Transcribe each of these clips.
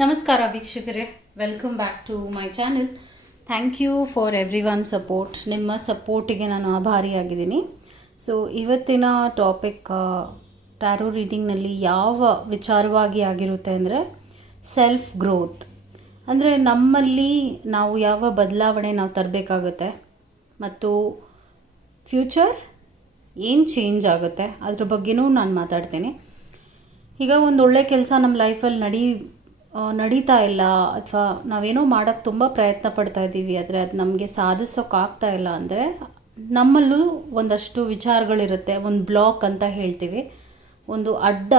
ನಮಸ್ಕಾರ ವೀಕ್ಷಕರೇ, welcome back to my channel. Thank you for everyone support. ನಿಮ್ಮ ಸಪೋರ್ಟಿಗೆ ನಾನು ಆಭಾರಿಯಾಗಿದ್ದೀನಿ. ಸೊ ಇವತ್ತಿನ ಟಾಪಿಕ್ ಟ್ಯಾರೋ ರೀಡಿಂಗ್ನಲ್ಲಿ ಯಾವ ವಿಚಾರವಾಗಿ ಆಗಿರುತ್ತೆ ಅಂದರೆ ಸೆಲ್ಫ್ ಗ್ರೋತ್. ಅಂದರೆ ನಮ್ಮಲ್ಲಿ ನಾವು ಯಾವ ಬದಲಾವಣೆ ನಾವು ತರಬೇಕಾಗುತ್ತೆ ಮತ್ತು ಫ್ಯೂಚರ್ ಏನು ಚೇಂಜ್ ಆಗುತ್ತೆ ಅದ್ರ ಬಗ್ಗೆನೂ ನಾನು ಮಾತಾಡ್ತೀನಿ. ಈಗ ಒಂದು ಒಳ್ಳೆ ಕೆಲಸ ನಮ್ಮ ಲೈಫಲ್ಲಿ ನಡೀತಾ ಇಲ್ಲ ಅಥವಾ ನಾವೇನೋ ಮಾಡೋಕ್ಕೆ ತುಂಬ ಪ್ರಯತ್ನ ಪಡ್ತಾ ಇದ್ದೀವಿ, ಆದರೆ ಅದು ನಮಗೆ ಸಾಧಿಸೋಕ್ಕಾಗ್ತಾ ಇಲ್ಲ ಅಂದರೆ ನಮ್ಮಲ್ಲೂ ಒಂದಷ್ಟು ವಿಚಾರಗಳಿರುತ್ತೆ. ಒಂದು ಬ್ಲಾಕ್ ಅಂತ ಹೇಳ್ತೀವಿ, ಒಂದು ಅಡ್ಡ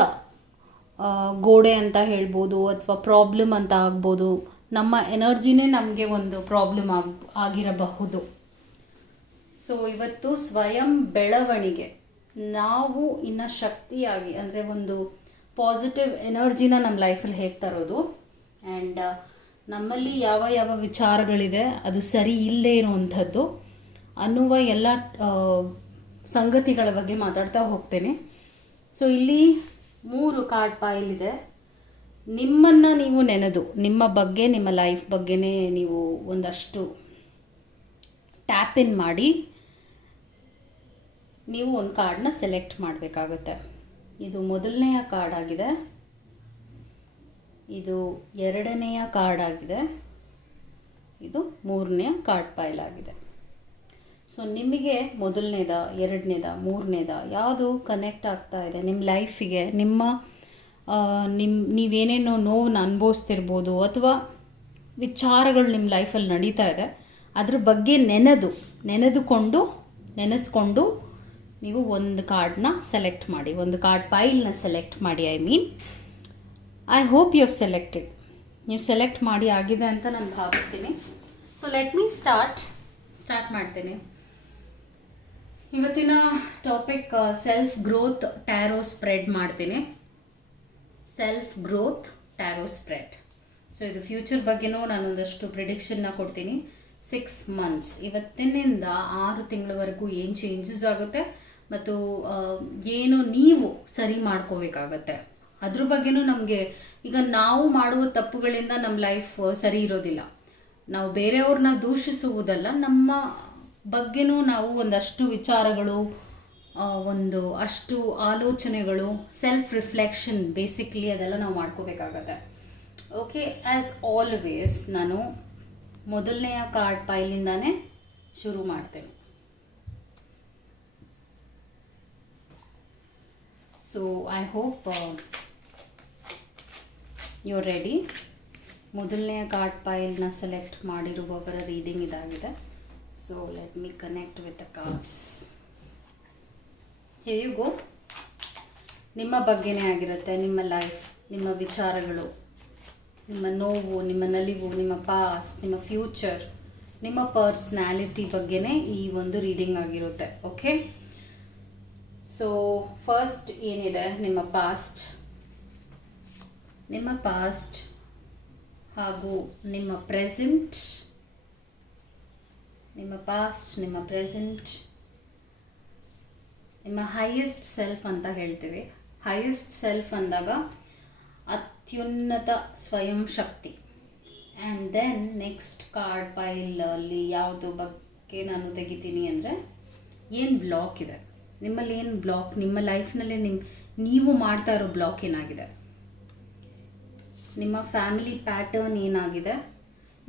ಗೋಡೆ ಅಂತ ಹೇಳ್ಬೋದು ಅಥವಾ ಪ್ರಾಬ್ಲಮ್ ಅಂತ ಆಗ್ಬೋದು. ನಮ್ಮ ಎನರ್ಜಿನೇ ನಮಗೆ ಒಂದು ಪ್ರಾಬ್ಲಮ್ ಆಗಿರಬಹುದು. ಸೊ ಇವತ್ತು ಸ್ವಯಂ ಬೆಳವಣಿಗೆ, ನಾವು ಇನ್ನು ಶಕ್ತಿಯಾಗಿ ಅಂದರೆ ಒಂದು ಪಾಸಿಟಿವ್ ಎನರ್ಜಿನ ನಮ್ಮ ಲೈಫಲ್ಲಿ ಹೇಗೆ ತರೋದು ಆ್ಯಂಡ್ ನಮ್ಮಲ್ಲಿ ಯಾವ ಯಾವ ವಿಚಾರಗಳಿದೆ ಅದು ಸರಿ ಇಲ್ಲದೇ ಇರುವಂಥದ್ದು ಅನ್ನುವ ಎಲ್ಲ ಸಂಗತಿಗಳ ಬಗ್ಗೆ ಮಾತಾಡ್ತಾ ಹೋಗ್ತೇನೆ. ಸೊ ಇಲ್ಲಿ 3 ಕಾರ್ಡ್ ಪೈಲ್ ಇದೆ. ನಿಮ್ಮನ್ನು ನೀವು ನೆನೆದು ನಿಮ್ಮ ಬಗ್ಗೆ, ನಿಮ್ಮ ಲೈಫ್ ಬಗ್ಗೆನೇ ನೀವು ಒಂದಷ್ಟು ಟ್ಯಾಪ್ ಇನ್ ಮಾಡಿ ನೀವು ಒಂದು ಕಾರ್ಡ್ನ ಸೆಲೆಕ್ಟ್ ಮಾಡಬೇಕಾಗುತ್ತೆ. ಇದು ಮೊದಲನೆಯ ಕಾರ್ಡ್ ಆಗಿದೆ, ಇದು ಎರಡನೆಯ ಕಾರ್ಡ್ ಆಗಿದೆ, ಇದು ಮೂರನೆಯ ಕಾರ್ಡ್ ಪೈಲ್ ಆಗಿದೆ. ಸೊ ನಿಮಗೆ ಮೊದಲನೇದ, ಎರಡನೇದ, ಮೂರನೇದ ಯಾವುದು ಕನೆಕ್ಟ್ ಆಗ್ತಾ ಇದೆ ನಿಮ್ಮ ಲೈಫಿಗೆ, ನೀವೇನೇನೋ ನೋವನ್ನು ಅನುಭವಿಸ್ತಿರ್ಬೋದು ಅಥವಾ ವಿಚಾರಗಳು ನಿಮ್ಮ ಲೈಫಲ್ಲಿ ನಡೀತಾ ಇದೆ ಅದ್ರ ಬಗ್ಗೆ ನೆನೆಸ್ಕೊಂಡು ನೀವು ಒಂದು ಕಾರ್ಡ್ನ ಸೆಲೆಕ್ಟ್ ಮಾಡಿ, ಒಂದು ಕಾರ್ಡ್ ಪೈಲ್ನ ಸೆಲೆಕ್ಟ್ ಮಾಡಿ. I hope you have selected. ನೀವು ಸೆಲೆಕ್ಟ್ ಮಾಡಿ ಆಗಿದೆ ಅಂತ ನಾನು ಭಾವಿಸ್ತೀನಿ. ಸೊ ಲೆಟ್ ಮೀ ಸ್ಟಾರ್ಟ್ ಮಾಡ್ತೇನೆ. ಇವತ್ತಿನ topic self growth tarot spread ಮಾಡ್ತೀನಿ. Self growth tarot spread. So ಇದು ಫ್ಯೂಚರ್ ಬಗ್ಗೆನೂ ನಾನು ಒಂದಷ್ಟು ಪ್ರಿಡಿಕ್ಷನ್ನ ಕೊಡ್ತೀನಿ. 6 months, ಇವತ್ತಿನಿಂದ 6 ತಿಂಗಳವರೆಗೂ ಏನು ಚೇಂಜಸ್ ಆಗುತ್ತೆ ಮತ್ತು ಏನು ನೀವು ಸರಿ ಮಾಡ್ಕೋಬೇಕಾಗತ್ತೆ ಅದ್ರ ಬಗ್ಗೆನೂ ನಮಗೆ. ಈಗ ನಾವು ಮಾಡುವ ತಪ್ಪುಗಳಿಂದ ನಮ್ಮ ಲೈಫ್ ಸರಿ ಇರೋದಿಲ್ಲ. ನಾವು ಬೇರೆಯವ್ರನ್ನ ದೂಷಿಸುವುದಲ್ಲ, ನಮ್ಮ ಬಗ್ಗೆನೂ ನಾವು ಒಂದಷ್ಟು ವಿಚಾರಗಳು, ಒಂದು ಅಷ್ಟು ಆಲೋಚನೆಗಳು, ಸೆಲ್ಫ್ ರಿಫ್ಲೆಕ್ಷನ್ ಬೇಸಿಕ್ಲಿ ಅದೆಲ್ಲ ನಾವು ಮಾಡ್ಕೋಬೇಕಾಗತ್ತೆ. ಓಕೆ, ಆ್ಯಸ್ ಆಲ್ವೇಸ್ ನಾನು ಮೊದಲನೆಯ ಕಾರ್ಡ್ ಪೈಲಿಂದಾನೇ ಶುರು ಮಾಡ್ತೇನೆ. So I hope you ready. ಮೊದಲನೆಯ ಕಾರ್ಡ್ ಪೈಲ್ನ ಸೆಲೆಕ್ಟ್ ಮಾಡಿರುವವರ ರೀಡಿಂಗ್ ಇದಾಗಿದೆ. So let me connect with the cards. Here you go. ನಿಮ್ಮ ಬಗ್ಗೆನೇ ಆಗಿರುತ್ತೆ, ನಿಮ್ಮ ಲೈಫ್, ನಿಮ್ಮ ವಿಚಾರಗಳು, ನಿಮ್ಮ ನೋವು, ನಿಮ್ಮ ನಲಿವು, ನಿಮ್ಮ ಪಾಸ್ಟ್, ನಿಮ್ಮ ಫ್ಯೂಚರ್, ನಿಮ್ಮ ಪರ್ಸ್ನಾಲಿಟಿ ಬಗ್ಗೆನೇ ಈ ಒಂದು ರೀಡಿಂಗ್ ಆಗಿರುತ್ತೆ. ಓಕೆ, ಸೊ ಫಸ್ಟ್ ಏನಿದೆ, ನಿಮ್ಮ ಪಾಸ್ಟ್ ಹಾಗೂ ನಿಮ್ಮ ಪ್ರೆಸೆಂಟ್. ನಿಮ್ಮ ಪಾಸ್ಟ್, ನಿಮ್ಮ ಪ್ರೆಸೆಂಟ್, ನಿಮ್ಮ ಹೈಯೆಸ್ಟ್ ಸೆಲ್ಫ್ ಅಂತ ಹೇಳ್ತೀವಿ. ಹೈಯೆಸ್ಟ್ ಸೆಲ್ಫ್ ಅಂದಾಗ ಅತ್ಯುನ್ನತ ಸ್ವಯಂ ಶಕ್ತಿ. ಆ್ಯಂಡ್ ದೆನ್ ನೆಕ್ಸ್ಟ್ ಕಾರ್ಡ್ ಪೈಲ್ ಅಲ್ಲಿ ಯಾವುದು ಬಗ್ಗೆ ನಾನು ತೆಗಿತೀನಿ ಅಂದರೆ ಏನು ಬ್ಲಾಕ್ ಇದೆ ನಿಮ್ಮಲ್ಲಿ, ಏನು ಬ್ಲಾಕ್ ನಿಮ್ಮ ಲೈಫ್ನಲ್ಲಿ ನೀವು ಮಾಡ್ತಾ ಇರೋ ಬ್ಲಾಕ್ ಏನಾಗಿದೆ, ನಿಮ್ಮ ಫ್ಯಾಮಿಲಿ ಪ್ಯಾಟರ್ನ್ ಏನಾಗಿದೆ.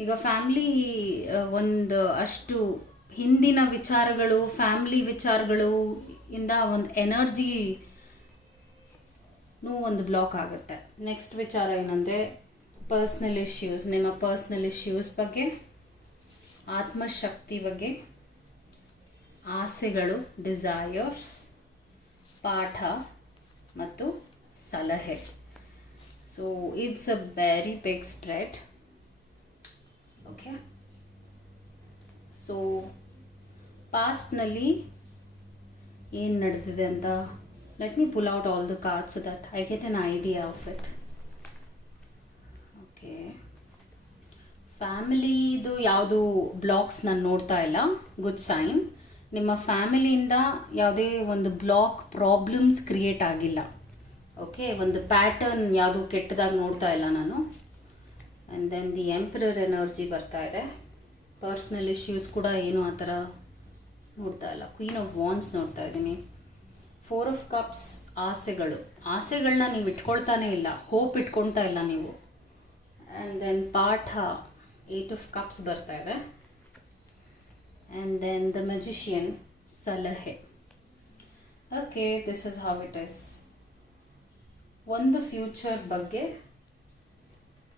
ಈಗ ಫ್ಯಾಮಿಲಿ ಒಂದು ಅಷ್ಟು ಹಿಂದಿನ ವಿಚಾರಗಳು, ಫ್ಯಾಮಿಲಿ ವಿಚಾರಗಳು ಇಂದ ಒಂದು ಎನರ್ಜಿನೂ ಒಂದು ಬ್ಲಾಕ್ ಆಗುತ್ತೆ. ನೆಕ್ಸ್ಟ್ ವಿಚಾರ ಏನಂದರೆ ಪರ್ಸ್ನಲ್ ಇಶ್ಯೂಸ್. ನಿಮ್ಮ ಪರ್ಸ್ನಲ್ ಇಶ್ಯೂಸ್ ಬಗ್ಗೆ, ಆತ್ಮಶಕ್ತಿ ಬಗ್ಗೆ, ಆಸೆಗಳು, ಡಿಸೈರ್ಸ್, ಪಾಠ ಮತ್ತು ಸಲಹೆ. So it's a very big spread. Okay, so ಪಾಸ್ಟ್ನಲ್ಲಿ ಏನು ನಡೆದಿದೆ ಅಂತ let me pull out all the cards so that I get an idea of it. Okay, ಫ್ಯಾಮಿಲಿದು ಯಾವುದು ಬ್ಲಾಕ್ಸ್ ನಾನು ನೋಡ್ತಾ ಇಲ್ಲ, ಗುಡ್ ಸೈನ್. ನಿಮ್ಮ ಫ್ಯಾಮಿಲಿಯಿಂದ ಯಾವುದೇ ಒಂದು ಬ್ಲಾಕ್, ಪ್ರಾಬ್ಲಮ್ಸ್ ಕ್ರಿಯೇಟ್ ಆಗಿಲ್ಲ. ಓಕೆ, ಒಂದು ಪ್ಯಾಟರ್ನ್ ಯಾವುದು ಕೆಟ್ಟದಾಗಿ ನೋಡ್ತಾ ಇಲ್ಲ ನಾನು. And then the emperor energy ಬರ್ತಾ ಇದೆ. ಪರ್ಸ್ನಲ್ ಇಶ್ಯೂಸ್ ಕೂಡ ಏನು ಆ ಥರ ನೋಡ್ತಾ ಇಲ್ಲ. ಕ್ವೀನ್ ಆಫ್ ವಾನ್ಸ್ ನೋಡ್ತಾ ಇದ್ದೀನಿ. 4 ಆಫ್ ಕಪ್ಸ್ ಆಸೆಗಳನ್ನ ನೀವು ಇಟ್ಕೊಳ್ತಾನೆ ಇಲ್ಲ, ಹೋಪ್ ಇಟ್ಕೊಳ್ತಾ ಇಲ್ಲ ನೀವು. ಆ್ಯಂಡ್ ದೆನ್ ಪಾಠ 8 ಆಫ್ ಕಪ್ಸ್ ಬರ್ತಾ ಇದೆ. ಆ್ಯಂಡ್ ದೆನ್ ದ ಮ್ಯಾಜಿಷಿಯನ್ ಸಲಹೆ. Okay, this is how it is. ಒಂದು ಫ್ಯೂಚರ್ ಬಗ್ಗೆ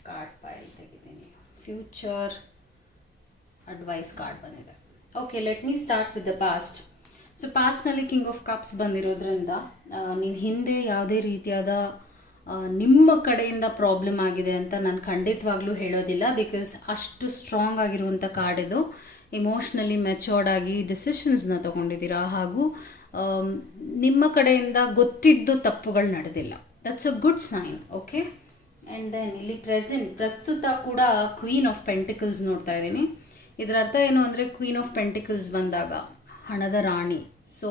ಕಾರ್ಡ್ ಪೈಲ್ ತೆಗಿದ್ದೀನಿ. ಫ್ಯೂಚರ್ ಅಡ್ವೈಸ್ ಕಾರ್ಡ್ ಬಂದಿದೆ. Okay, let me start with the past. So ಪಾಸ್ಟ್ನಲ್ಲಿ ಕಿಂಗ್ ಆಫ್ ಕಪ್ಸ್ ಬಂದಿರೋದ್ರಿಂದ ನೀವು ಹಿಂದೆ ಯಾವುದೇ ರೀತಿಯಾದ ನಿಮ್ಮ ಕಡೆಯಿಂದ ಪ್ರಾಬ್ಲಮ್ ಆಗಿದೆ ಅಂತ ನಾನು ಖಂಡಿತವಾಗ್ಲೂ ಹೇಳೋದಿಲ್ಲ. ಬಿಕಾಸ್ ಅಷ್ಟು ಸ್ಟ್ರಾಂಗ್ ಆಗಿರುವಂಥ ಕಾರ್ಡ್ ಇದು. ಇಮೋಷ್ನಲಿ ಮೆಚೋರ್ಡ್ ಆಗಿ ಡಿಸಿಷನ್ಸ್ನ ತೊಗೊಂಡಿದ್ದೀರಾ, ಹಾಗೂ ನಿಮ್ಮ ಕಡೆಯಿಂದ ಗೊತ್ತಿದ್ದು ತಪ್ಪುಗಳು ನಡೆದಿಲ್ಲ. That's a good sign. Okay, and then ಇಲ್ಲಿ ಪ್ರಸ್ತುತ ಕೂಡ ಕ್ವೀನ್ ಆಫ್ ಪೆಂಟಿಕಲ್ಸ್ ನೋಡ್ತಾ ಇದ್ದೀನಿ. ಇದರ ಅರ್ಥ ಏನು ಅಂದರೆ, ಕ್ವೀನ್ ಆಫ್ ಪೆಂಟಿಕಲ್ಸ್ ಬಂದಾಗ ಹಣದ ರಾಣಿ. ಸೊ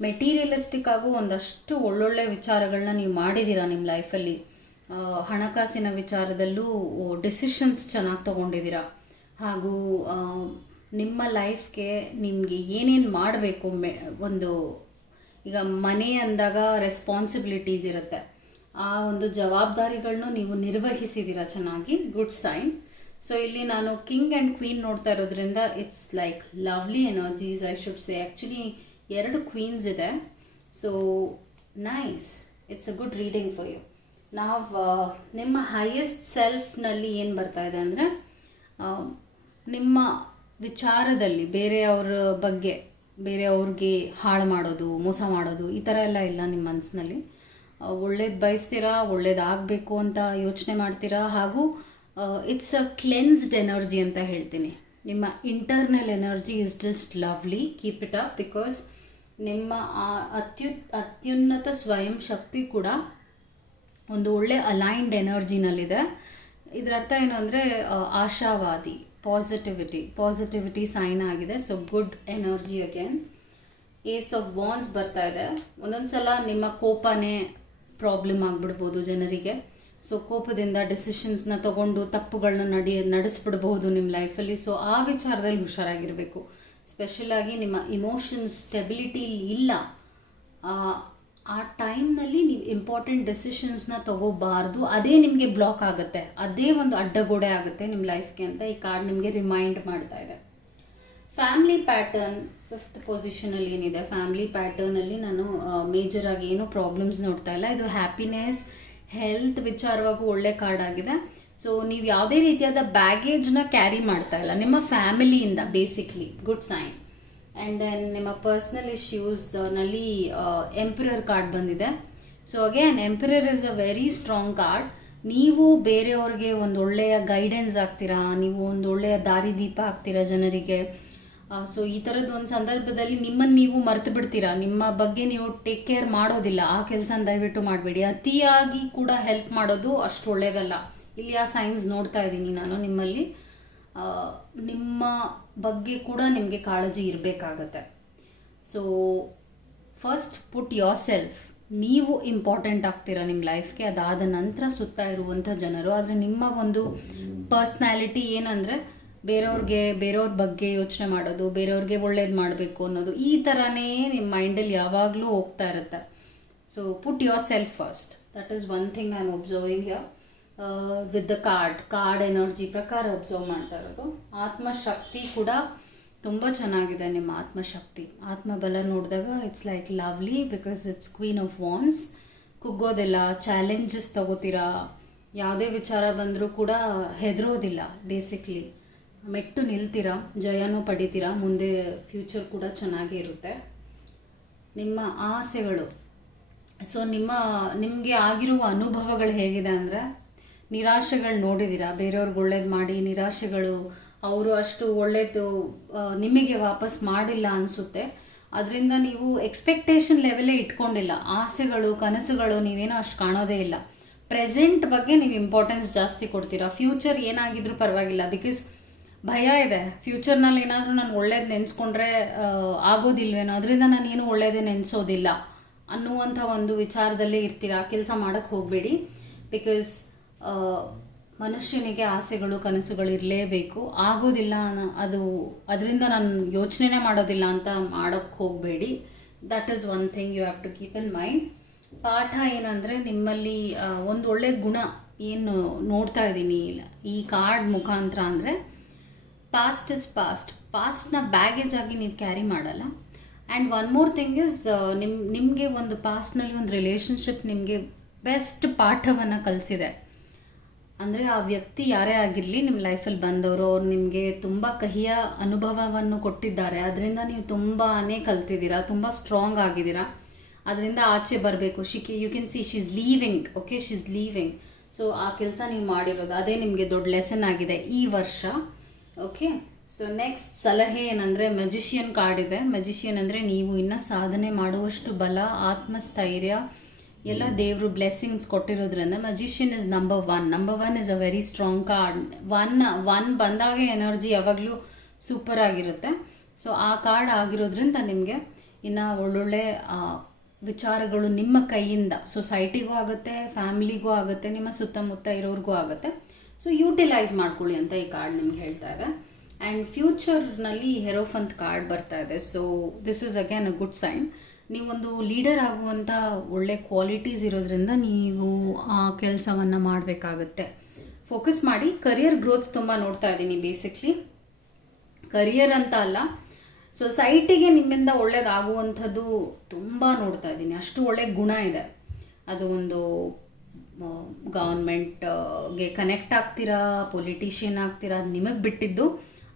ಮೆಟೀರಿಯಲಿಸ್ಟಿಕ್ ಆಗು ಒಂದಷ್ಟು ಒಳ್ಳೊಳ್ಳೆ ವಿಚಾರಗಳನ್ನ ನೀವು ಮಾಡಿದ್ದೀರಾ ನಿಮ್ಮ ಲೈಫಲ್ಲಿ. ಹಣಕಾಸಿನ ವಿಚಾರದಲ್ಲೂ ಡಿಸಿಷನ್ಸ್ ಚೆನ್ನಾಗಿ ತೊಗೊಂಡಿದ್ದೀರಾ, ಹಾಗೂ ನಿಮ್ಮ ಲೈಫ್ಗೆ ನಿಮಗೆ ಏನೇನು ಮಾಡಬೇಕು, ಒಂದು ಈಗ ಮನೆ ಅಂದಾಗ ರೆಸ್ಪಾನ್ಸಿಬಿಲಿಟೀಸ್ ಇರುತ್ತೆ, ಆ ಒಂದು ಜವಾಬ್ದಾರಿಗಳನ್ನೂ ನೀವು ನಿರ್ವಹಿಸಿದ್ದೀರಾ ಚೆನ್ನಾಗಿ. Good sign. ಸೊ ಇಲ್ಲಿ ನಾನು ಕಿಂಗ್ ಆ್ಯಂಡ್ ಕ್ವೀನ್ ನೋಡ್ತಾ ಇರೋದ್ರಿಂದ it's like lovely energies I should say. Actually 2 queens ಇದೆ. So nice, it's a good reading for you. ನಾವು ನಿಮ್ಮ ಹೈಯೆಸ್ಟ್ ಸೆಲ್ಫ್ನಲ್ಲಿ ಏನು ಬರ್ತಾ ಇದೆ ಅಂದರೆ, ನಿಮ್ಮ ವಿಚಾರದಲ್ಲಿ ಬೇರೆಯವ್ರ ಬಗ್ಗೆ, ಬೇರೆಯವ್ರಿಗೆ ಹಾಳು ಮಾಡೋದು, ಮೋಸ ಮಾಡೋದು, ಈ ಥರ ಎಲ್ಲ ಇಲ್ಲ ನಿಮ್ಮ ಮನಸ್ಸಿನಲ್ಲಿ. ಒಳ್ಳೇದು ಬಯಸ್ತೀರಾ, ಒಳ್ಳೇದಾಗಬೇಕು ಅಂತ ಯೋಚನೆ ಮಾಡ್ತೀರಾ, ಹಾಗೂ ಇಟ್ಸ್ ಅ ಕ್ಲೆನ್ಸ್ಡ್ ಎನರ್ಜಿ ಅಂತ ಹೇಳ್ತೀನಿ. ನಿಮ್ಮ internal energy is just lovely. Keep it up, because ನಿಮ್ಮ ಅತ್ಯುನ್ನತ ಸ್ವಯಂ ಶಕ್ತಿ ಕೂಡ ಒಂದು ಒಳ್ಳೆ ಅಲೈನ್ಡ್ ಎನರ್ಜಿನಲ್ಲಿದೆ. ಇದರ ಅರ್ಥ ಏನು ಅಂದರೆ, ಆಶಾವಾದಿ, ಪಾಸಿಟಿವಿಟಿ ಸೈನ್ ಆಗಿದೆ. So good energy again. Ace of wands ಬರ್ತಾ ಇದೆ. ಒಂದೊಂದು ಸಲ ನಿಮ್ಮ ಕೋಪನೇ ಪ್ರಾಬ್ಲಮ್ ಆಗಿಬಿಡ್ಬೋದು ಜನರಿಗೆ. ಸೊ ಕೋಪದಿಂದ ಡಿಸಿಷನ್ಸ್ನ ತಗೊಂಡು ತಪ್ಪುಗಳನ್ನ ನಡೆಸ್ಬಿಡ್ಬೋದು ನಿಮ್ಮ ಲೈಫಲ್ಲಿ. ಸೊ ಆ ವಿಚಾರದಲ್ಲಿ ಹುಷಾರಾಗಿರಬೇಕು. ಸ್ಪೆಷಲಾಗಿ ನಿಮ್ಮ ಇಮೋಷನ್ಸ್ ಸ್ಟೆಬಿಲಿಟಿ ಇಲ್ಲ, ಆ ಟೈಮ್ನಲ್ಲಿ ನೀವು ಇಂಪಾರ್ಟೆಂಟ್ ಡಿಸಿಷನ್ಸ್ನ ತಗೋಬಾರ್ದು. ಅದೇ ನಿಮಗೆ ಬ್ಲಾಕ್ ಆಗುತ್ತೆ, ಅದೇ ಒಂದು ಅಡ್ಡಗೋಡೆ ಆಗುತ್ತೆ ನಿಮ್ಮ ಲೈಫ್ಗೆ ಅಂತ ಈ ಕಾರ್ಡ್ ನಿಮಗೆ ರಿಮೈಂಡ್ ಮಾಡ್ತಾ ಇದೆ. ಫ್ಯಾಮಿಲಿ ಪ್ಯಾಟರ್ನ್ 5th ಪೊಸಿಷನಲ್ಲಿ ಏನಿದೆ, ಫ್ಯಾಮಿಲಿ ಪ್ಯಾಟರ್ನಲ್ಲಿ ನಾನು ಮೇಜರ್ ಆಗಿ ಏನೂ ಪ್ರಾಬ್ಲಮ್ಸ್ ನೋಡ್ತಾ ಇಲ್ಲ. ಇದು ಹ್ಯಾಪಿನೆಸ್, ಹೆಲ್ತ್ ವಿಚಾರವಾಗೂ ಒಳ್ಳೆ ಕಾರ್ಡ್ ಆಗಿದೆ. ಸೊ ನೀವು ಯಾವುದೇ ರೀತಿಯಾದ ಬ್ಯಾಗೇಜ್ನ ಕ್ಯಾರಿ ಮಾಡ್ತಾ ಇಲ್ಲ ನಿಮ್ಮ ಫ್ಯಾಮಿಲಿಯಿಂದ, basically good sign. And then ನಿಮ್ಮ ಪರ್ಸ್ನಲ್ ಇಶ್ಯೂಸ್ನಲ್ಲಿ ಎಂಪರರ್ ಕಾರ್ಡ್ ಬಂದಿದೆ. So again emperor is a very strong card. ನೀವು ಬೇರೆಯವ್ರಿಗೆ ಒಂದು ಒಳ್ಳೆಯ ಗೈಡೆನ್ಸ್ ಆಗ್ತೀರಾ, ನೀವು ಒಂದು ಒಳ್ಳೆಯ ದಾರಿದೀಪ ಆಗ್ತೀರಾ ಜನರಿಗೆ. ಸೊ ಈ ಥರದ್ದು ಒಂದು ಸಂದರ್ಭದಲ್ಲಿ ನಿಮ್ಮನ್ನು ನೀವು ಮರೆತು ಬಿಡ್ತೀರಾ, ನಿಮ್ಮ ಬಗ್ಗೆ ನೀವು ಟೇಕ್ ಕೇರ್ ಮಾಡೋದಿಲ್ಲ. ಆ ಕೆಲಸನ ದಯವಿಟ್ಟು ಮಾಡಬೇಡಿ. ಅತಿಯಾಗಿ ಕೂಡ ಹೆಲ್ಪ್ ಮಾಡೋದು ಅಷ್ಟು ಒಳ್ಳೆಯದಲ್ಲ. ಇಲ್ಲಿ ಆ ಸೈನ್ಸ್ ನೋಡ್ತಾ ಇದ್ದೀನಿ ನಾನು ನಿಮ್ಮಲ್ಲಿ. ನಿಮ್ಮ ಬಗ್ಗೆ ಕೂಡ ನಿಮಗೆ ಕಾಳಜಿ ಇರಬೇಕಾಗತ್ತೆ. So first put yourself. ನೀವು ಇಂಪಾರ್ಟೆಂಟ್ ಆಗ್ತೀರಾ ನಿಮ್ಮ ಲೈಫ್ಗೆ, ಅದಾದ ನಂತರ ಸುತ್ತ ಇರುವಂಥ ಜನರು. ಆದರೆ ನಿಮ್ಮ ಒಂದು ಪರ್ಸ್ನಾಲಿಟಿ ಏನಂದರೆ, ಬೇರೆಯವ್ರ ಬಗ್ಗೆ ಯೋಚನೆ ಮಾಡೋದು, ಬೇರೆಯವ್ರಿಗೆ ಒಳ್ಳೇದು ಮಾಡಬೇಕು ಅನ್ನೋದು, ಈ ಥರನೇ ನಿಮ್ಮ ಮೈಂಡಲ್ಲಿ ಯಾವಾಗಲೂ ಹೋಗ್ತಾ ಇರುತ್ತೆ. So put your self first. That is one thing I am observing here with the card energy ಪ್ರಕಾರ ಒಬ್ಸರ್ವ್ ಮಾಡ್ತಾ ಇರೋದು. ಆತ್ಮಶಕ್ತಿ ಕೂಡ ತುಂಬ ಚೆನ್ನಾಗಿದೆ. ನಿಮ್ಮ ಆತ್ಮಶಕ್ತಿ, ಆತ್ಮಬಲ ನೋಡಿದಾಗ it's like lovely, because it's queen of wands. ಕುಗ್ಗೋದಿಲ್ಲ, ಚಾಲೆಂಜಸ್ ತಗೋತೀರಾ, ಯಾವುದೇ ವಿಚಾರ ಬಂದರೂ ಕೂಡ ಹೆದರೋದಿಲ್ಲ. ಬೇಸಿಕ್ಲಿ ಮೆಟ್ಟು ನಿಲ್ತೀರಾ, ಜಯನೂ ಪಡಿತೀರಾ. ಮುಂದೆ ಫ್ಯೂಚರ್ ಕೂಡ ಚೆನ್ನಾಗೇ ಇರುತ್ತೆ. ನಿಮ್ಮ ಆಸೆಗಳು, ಸೊ ನಿಮಗೆ ಆಗಿರುವ ಅನುಭವಗಳು ಹೇಗಿದೆ ಅಂದರೆ, ನಿರಾಶೆಗಳು ನೋಡಿದ್ದೀರಾ. ಬೇರೆಯವ್ರಿಗೆ ಒಳ್ಳೇದು ಮಾಡಿ ನಿರಾಶೆಗಳು, ಅವರು ಅಷ್ಟು ಒಳ್ಳೇದು ನಿಮಗೆ ವಾಪಸ್ ಮಾಡಿಲ್ಲ ಅನಿಸುತ್ತೆ. ಅದರಿಂದ ನೀವು ಎಕ್ಸ್ಪೆಕ್ಟೇಷನ್ ಲೆವೆಲೇ ಇಟ್ಕೊಂಡಿಲ್ಲ. ಆಸೆಗಳು, ಕನಸುಗಳು ನೀವೇನೋ ಅಷ್ಟು ಕಾಣೋದೇ ಇಲ್ಲ. ಪ್ರೆಸೆಂಟ್ ಬಗ್ಗೆ ನೀವು ಇಂಪಾರ್ಟೆನ್ಸ್ ಜಾಸ್ತಿ ಕೊಡ್ತೀರಾ. ಫ್ಯೂಚರ್ ಏನಾಗಿದ್ರೂ ಪರವಾಗಿಲ್ಲ, ಬಿಕಾಸ್ ಭಯ ಇದೆ. ಫ್ಯೂಚರ್ನಲ್ಲಿ ಏನಾದರೂ ನಾನು ಒಳ್ಳೇದು ನೆನೆಸ್ಕೊಂಡ್ರೆ ಆಗೋದಿಲ್ವೇನೋ, ಅದರಿಂದ ನಾನು ಏನು ಒಳ್ಳೇದೇ ನೆನೆಸೋದಿಲ್ಲ ಅನ್ನುವಂಥ ಒಂದು ವಿಚಾರದಲ್ಲೇ ಇರ್ತೀರಾ. ಕೆಲಸ ಮಾಡೋಕ್ಕೆ ಹೋಗಬೇಡಿ. ಬಿಕಾಸ್ ಮನುಷ್ಯನಿಗೆ ಆಸೆಗಳು ಕನಸುಗಳು ಇರಲೇಬೇಕು. ಆಗೋದಿಲ್ಲ ಅದರಿಂದ ನಾನು ಯೋಚನೆ ಮಾಡೋದಿಲ್ಲ ಅಂತ ಮಾಡೋಕ್ಕೆ ಹೋಗಬೇಡಿ. That is one thing you have to keep in mind. ಪಾಠ ಏನಂದರೆ, ನಿಮ್ಮಲ್ಲಿ ಒಂದು ಒಳ್ಳೆ ಗುಣ ಏನು ನೋಡ್ತಾ ಇದ್ದೀನಿ ಈ ಕಾರ್ಡ್ ಮುಖಾಂತರ ಅಂದರೆ, ಪಾಸ್ಟ್ ಇಸ್ ಪಾಸ್ಟ್ನ ಬ್ಯಾಗೇಜ್ ಆಗಿ ನೀವು ಕ್ಯಾರಿ ಮಾಡಲ್ಲ. And one more thing is, ನಿಮಗೆ ಒಂದು ಪಾಸ್ಟ್ನಲ್ಲಿ ಒಂದು ರಿಲೇಷನ್ಶಿಪ್ ನಿಮಗೆ ಬೆಸ್ಟ್ ಪಾಠವನ್ನು ಕಲಿಸಿದೆ. ಅಂದರೆ ಆ ವ್ಯಕ್ತಿ ಯಾರೇ ಆಗಿರಲಿ ನಿಮ್ಮ ಲೈಫಲ್ಲಿ ಬಂದವರು, ಅವ್ರು ನಿಮಗೆ ತುಂಬ ಕಹಿಯ ಅನುಭವವನ್ನು ಕೊಟ್ಟಿದ್ದಾರೆ. ಅದರಿಂದ ನೀವು ತುಂಬಾ ಕಲ್ತಿದ್ದೀರಾ, ತುಂಬ ಸ್ಟ್ರಾಂಗ್ ಆಗಿದ್ದೀರಾ. ಅದರಿಂದ ಆಚೆ ಬರಬೇಕು. You can see she is leaving. Okay, she is leaving. So ಆ ಕೆಲಸ ನೀವು ಮಾಡಿರೋದು ಅದೇ ನಿಮಗೆ ದೊಡ್ಡ ಲೆಸನ್ ಆಗಿದೆ ಈ ವರ್ಷ. ಓಕೆ, ಸೊ ನೆಕ್ಸ್ಟ್ ಸಲಹೆ ಏನಂದರೆ, ಮೆಜಿಷಿಯನ್ ಕಾರ್ಡ್ ಇದೆ. ಮೆಜಿಷಿಯನ್ ಅಂದರೆ ನೀವು ಇನ್ನೂ ಸಾಧನೆ ಮಾಡುವಷ್ಟು ಬಲ, ಆತ್ಮಸ್ಥೈರ್ಯ ಎಲ್ಲ ದೇವರು ಬ್ಲೆಸ್ಸಿಂಗ್ಸ್ ಕೊಟ್ಟಿರೋದ್ರಿಂದ magician is number one is a very strong card. One ಬಂದಾಗ ಎನರ್ಜಿ ಯಾವಾಗಲೂ ಸೂಪರ್ ಆಗಿರುತ್ತೆ. ಸೊ ಆ ಕಾರ್ಡ್ ಆಗಿರೋದ್ರಿಂದ ನಿಮಗೆ ಇನ್ನು ಒಳ್ಳೊಳ್ಳೆ ವಿಚಾರಗಳು ನಿಮ್ಮ ಕೈಯಿಂದ ಸೊಸೈಟಿಗೂ ಆಗುತ್ತೆ, ಫ್ಯಾಮಿಲಿಗೂ ಆಗುತ್ತೆ, ನಿಮ್ಮ ಸುತ್ತಮುತ್ತ ಇರೋರಿಗೂ ಆಗುತ್ತೆ. ಸೊ ಯೂಟಿಲೈಸ್ ಮಾಡ್ಕೊಳ್ಳಿ ಅಂತ ಈ ಕಾರ್ಡ್ ನಿಮ್ಗೆ ಹೇಳ್ತಾ ಇದೆ. ಆ್ಯಂಡ್ ಫ್ಯೂಚರ್ನಲ್ಲಿ ಹೆರೋಫಂತ್ ಕಾರ್ಡ್ ಬರ್ತಾ ಇದೆ. So this is again a good sign. ನೀವೊಂದು ಲೀಡರ್ ಆಗುವಂಥ ಒಳ್ಳೆ ಕ್ವಾಲಿಟೀಸ್ ಇರೋದ್ರಿಂದ ನೀವು ಆ ಕೆಲಸವನ್ನು ಮಾಡಬೇಕಾಗತ್ತೆ. ಫೋಕಸ್ ಮಾಡಿ. ಕರಿಯರ್ ಗ್ರೋತ್ ತುಂಬ ನೋಡ್ತಾ ಇದ್ದೀನಿ. ಬೇಸಿಕ್ಲಿ ಕರಿಯರ್ ಅಂತ ಅಲ್ಲ, ಸೊಸೈಟಿಗೆ ನಿಮ್ಮಿಂದ ಒಳ್ಳೇದಾಗುವಂಥದ್ದು ತುಂಬ ನೋಡ್ತಾ ಇದ್ದೀನಿ. ಅಷ್ಟು ಒಳ್ಳೆ ಗುಣ ಇದೆ. ಅದು ಒಂದು ಗೌರ್ಮೆಂಟ್ಗೆ ಕನೆಕ್ಟ್ ಆಗ್ತೀರಾ, ಪೊಲಿಟಿಷಿಯನ್ ಆಗ್ತೀರಾ, ಅದು ನಿಮಗೆ ಬಿಟ್ಟಿದ್ದು.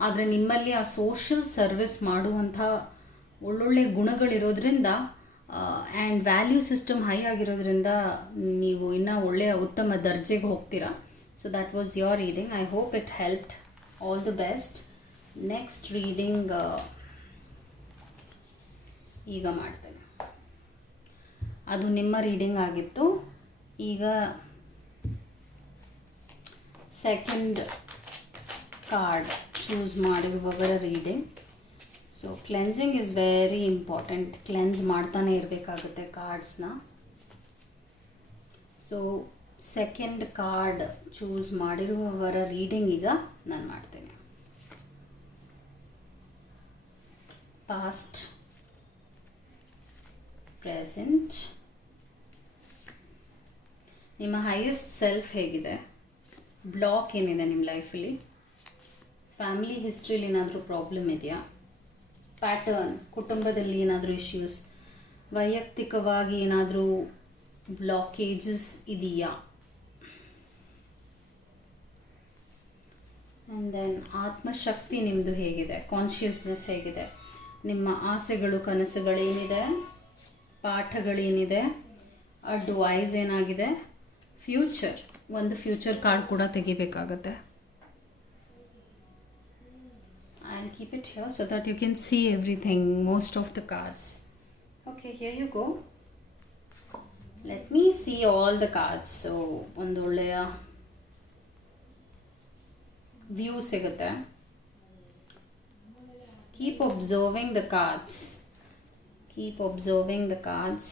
ಆದರೆ ನಿಮ್ಮಲ್ಲಿ ಆ ಸೋಷಿಯಲ್ ಸರ್ವಿಸ್ ಮಾಡುವಂಥ ಒಳ್ಳೊಳ್ಳೆ ಗುಣಗಳಿರೋದ್ರಿಂದ ಆ್ಯಂಡ್ ವ್ಯಾಲ್ಯೂ ಸಿಸ್ಟಮ್ ಹೈ ಆಗಿರೋದ್ರಿಂದ ನೀವು ಇನ್ನೂ ಒಳ್ಳೆಯ ಉತ್ತಮ ದರ್ಜೆಗೆ ಹೋಗ್ತೀರಾ. So that was your reading. I hope it helped. All the best. Next reading ಈಗ ಮಾಡ್ತೇನೆ. ಅದು ನಿಮ್ಮ ರೀಡಿಂಗ್ ಆಗಿತ್ತು. ಈಗ ಸೆಕೆಂಡ್ ಕಾರ್ಡ್ ಚೂಸ್ ಮಾಡಿರುವವರ reading. So cleansing is very important. Cleanse ಮಾಡ್ತಾನೆ ಇರಬೇಕಾಗುತ್ತೆ ಕಾರ್ಡ್ಸ್ನ. ಸೊ ಸೆಕೆಂಡ್ ಕಾರ್ಡ್ ಚೂಸ್ ಮಾಡಿರುವವರ ರೀಡಿಂಗ್ ಈಗ ನಾನು ಮಾಡ್ತೇನೆ. ಪಾಸ್ಟ್, ಪ್ರೆಸೆಂಟ್, ನಿಮ್ಮ ಹೈಯೆಸ್ಟ್ ಸೆಲ್ಫ್ ಹೇಗಿದೆ, ಬ್ಲಾಕ್ ಏನಿದೆ ನಿಮ್ಮ ಲೈಫಲ್ಲಿ, ಫ್ಯಾಮಿಲಿ ಹಿಸ್ಟ್ರಿಲಿ ಏನಾದರೂ ಪ್ರಾಬ್ಲಮ್ ಇದೆಯಾ, ಪ್ಯಾಟರ್ನ್, ಕುಟುಂಬದಲ್ಲಿ ಏನಾದರೂ ಇಶ್ಯೂಸ್, ವೈಯಕ್ತಿಕವಾಗಿ ಏನಾದರೂ ಬ್ಲಾಕೇಜಸ್ ಇದೆಯಾ, ಆ್ಯಂಡ್ ದೆನ್ ಆತ್ಮಶಕ್ತಿ ನಿಮ್ಮದು ಹೇಗಿದೆ, ಕಾನ್ಷಿಯಸ್ನೆಸ್ ಹೇಗಿದೆ, ನಿಮ್ಮ ಆಸೆಗಳು ಕನಸುಗಳೇನಿದೆ, ಪಾಠಗಳೇನಿದೆ, ಅಡ್ವೈಸ್ ಏನಾಗಿದೆ, ಫ್ಯೂಚರ್. ಒಂದು ಫ್ಯೂಚರ್ ಕಾರ್ಡ್ ಕೂಡ ತೆಗಿಬೇಕಾಗತ್ತೆ. I'll keep it here so that you can see everything, most of the cards. Okay, here you go. Let me see all the cards. So ಒಂದು ಒಳ್ಳೆಯ ವ್ಯೂ ಸಿಗುತ್ತೆ. Keep observing the cards. Keep observing the cards.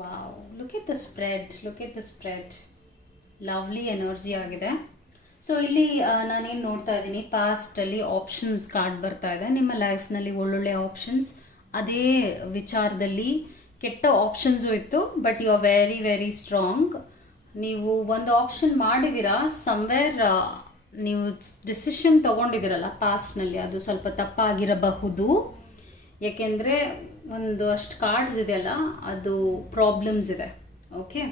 Wow, look at the spread. Look at the spread. Lovely energy ಆಗಿದೆ. So ಇಲ್ಲಿ ನಾನೇನು ನೋಡ್ತಾ ಇದ್ದೀನಿ, ಪಾಸ್ಟಲ್ಲಿ options card ಬರ್ತಾ ಇದೆ. ನಿಮ್ಮ ಲೈಫ್ನಲ್ಲಿ ಒಳ್ಳೊಳ್ಳೆ ಆಪ್ಷನ್ಸ್, ಅದೇ ವಿಚಾರದಲ್ಲಿ ಕೆಟ್ಟ ಆಪ್ಷನ್ಸು ಇತ್ತು, but you are very very strong. ನೀವು ಒಂದು ಆಪ್ಷನ್ ಮಾಡಿದ್ದೀರಾ, ಸಮ್ವೇರ್ ನೀವು ಡಿಸಿಷನ್ ತೊಗೊಂಡಿದ್ದೀರಲ್ಲ ಪಾಸ್ಟ್ನಲ್ಲಿ, ಅದು ಸ್ವಲ್ಪ ತಪ್ಪಾಗಿರಬಹುದು. ಯಾಕೆಂದರೆ ಒಂದು ಅಷ್ಟು ಕಾರ್ಡ್ಸ್ ಇದೆಯಲ್ಲ, ಅದು ಪ್ರಾಬ್ಲಮ್ಸ್ ಇದೆ. ಓಕೆ,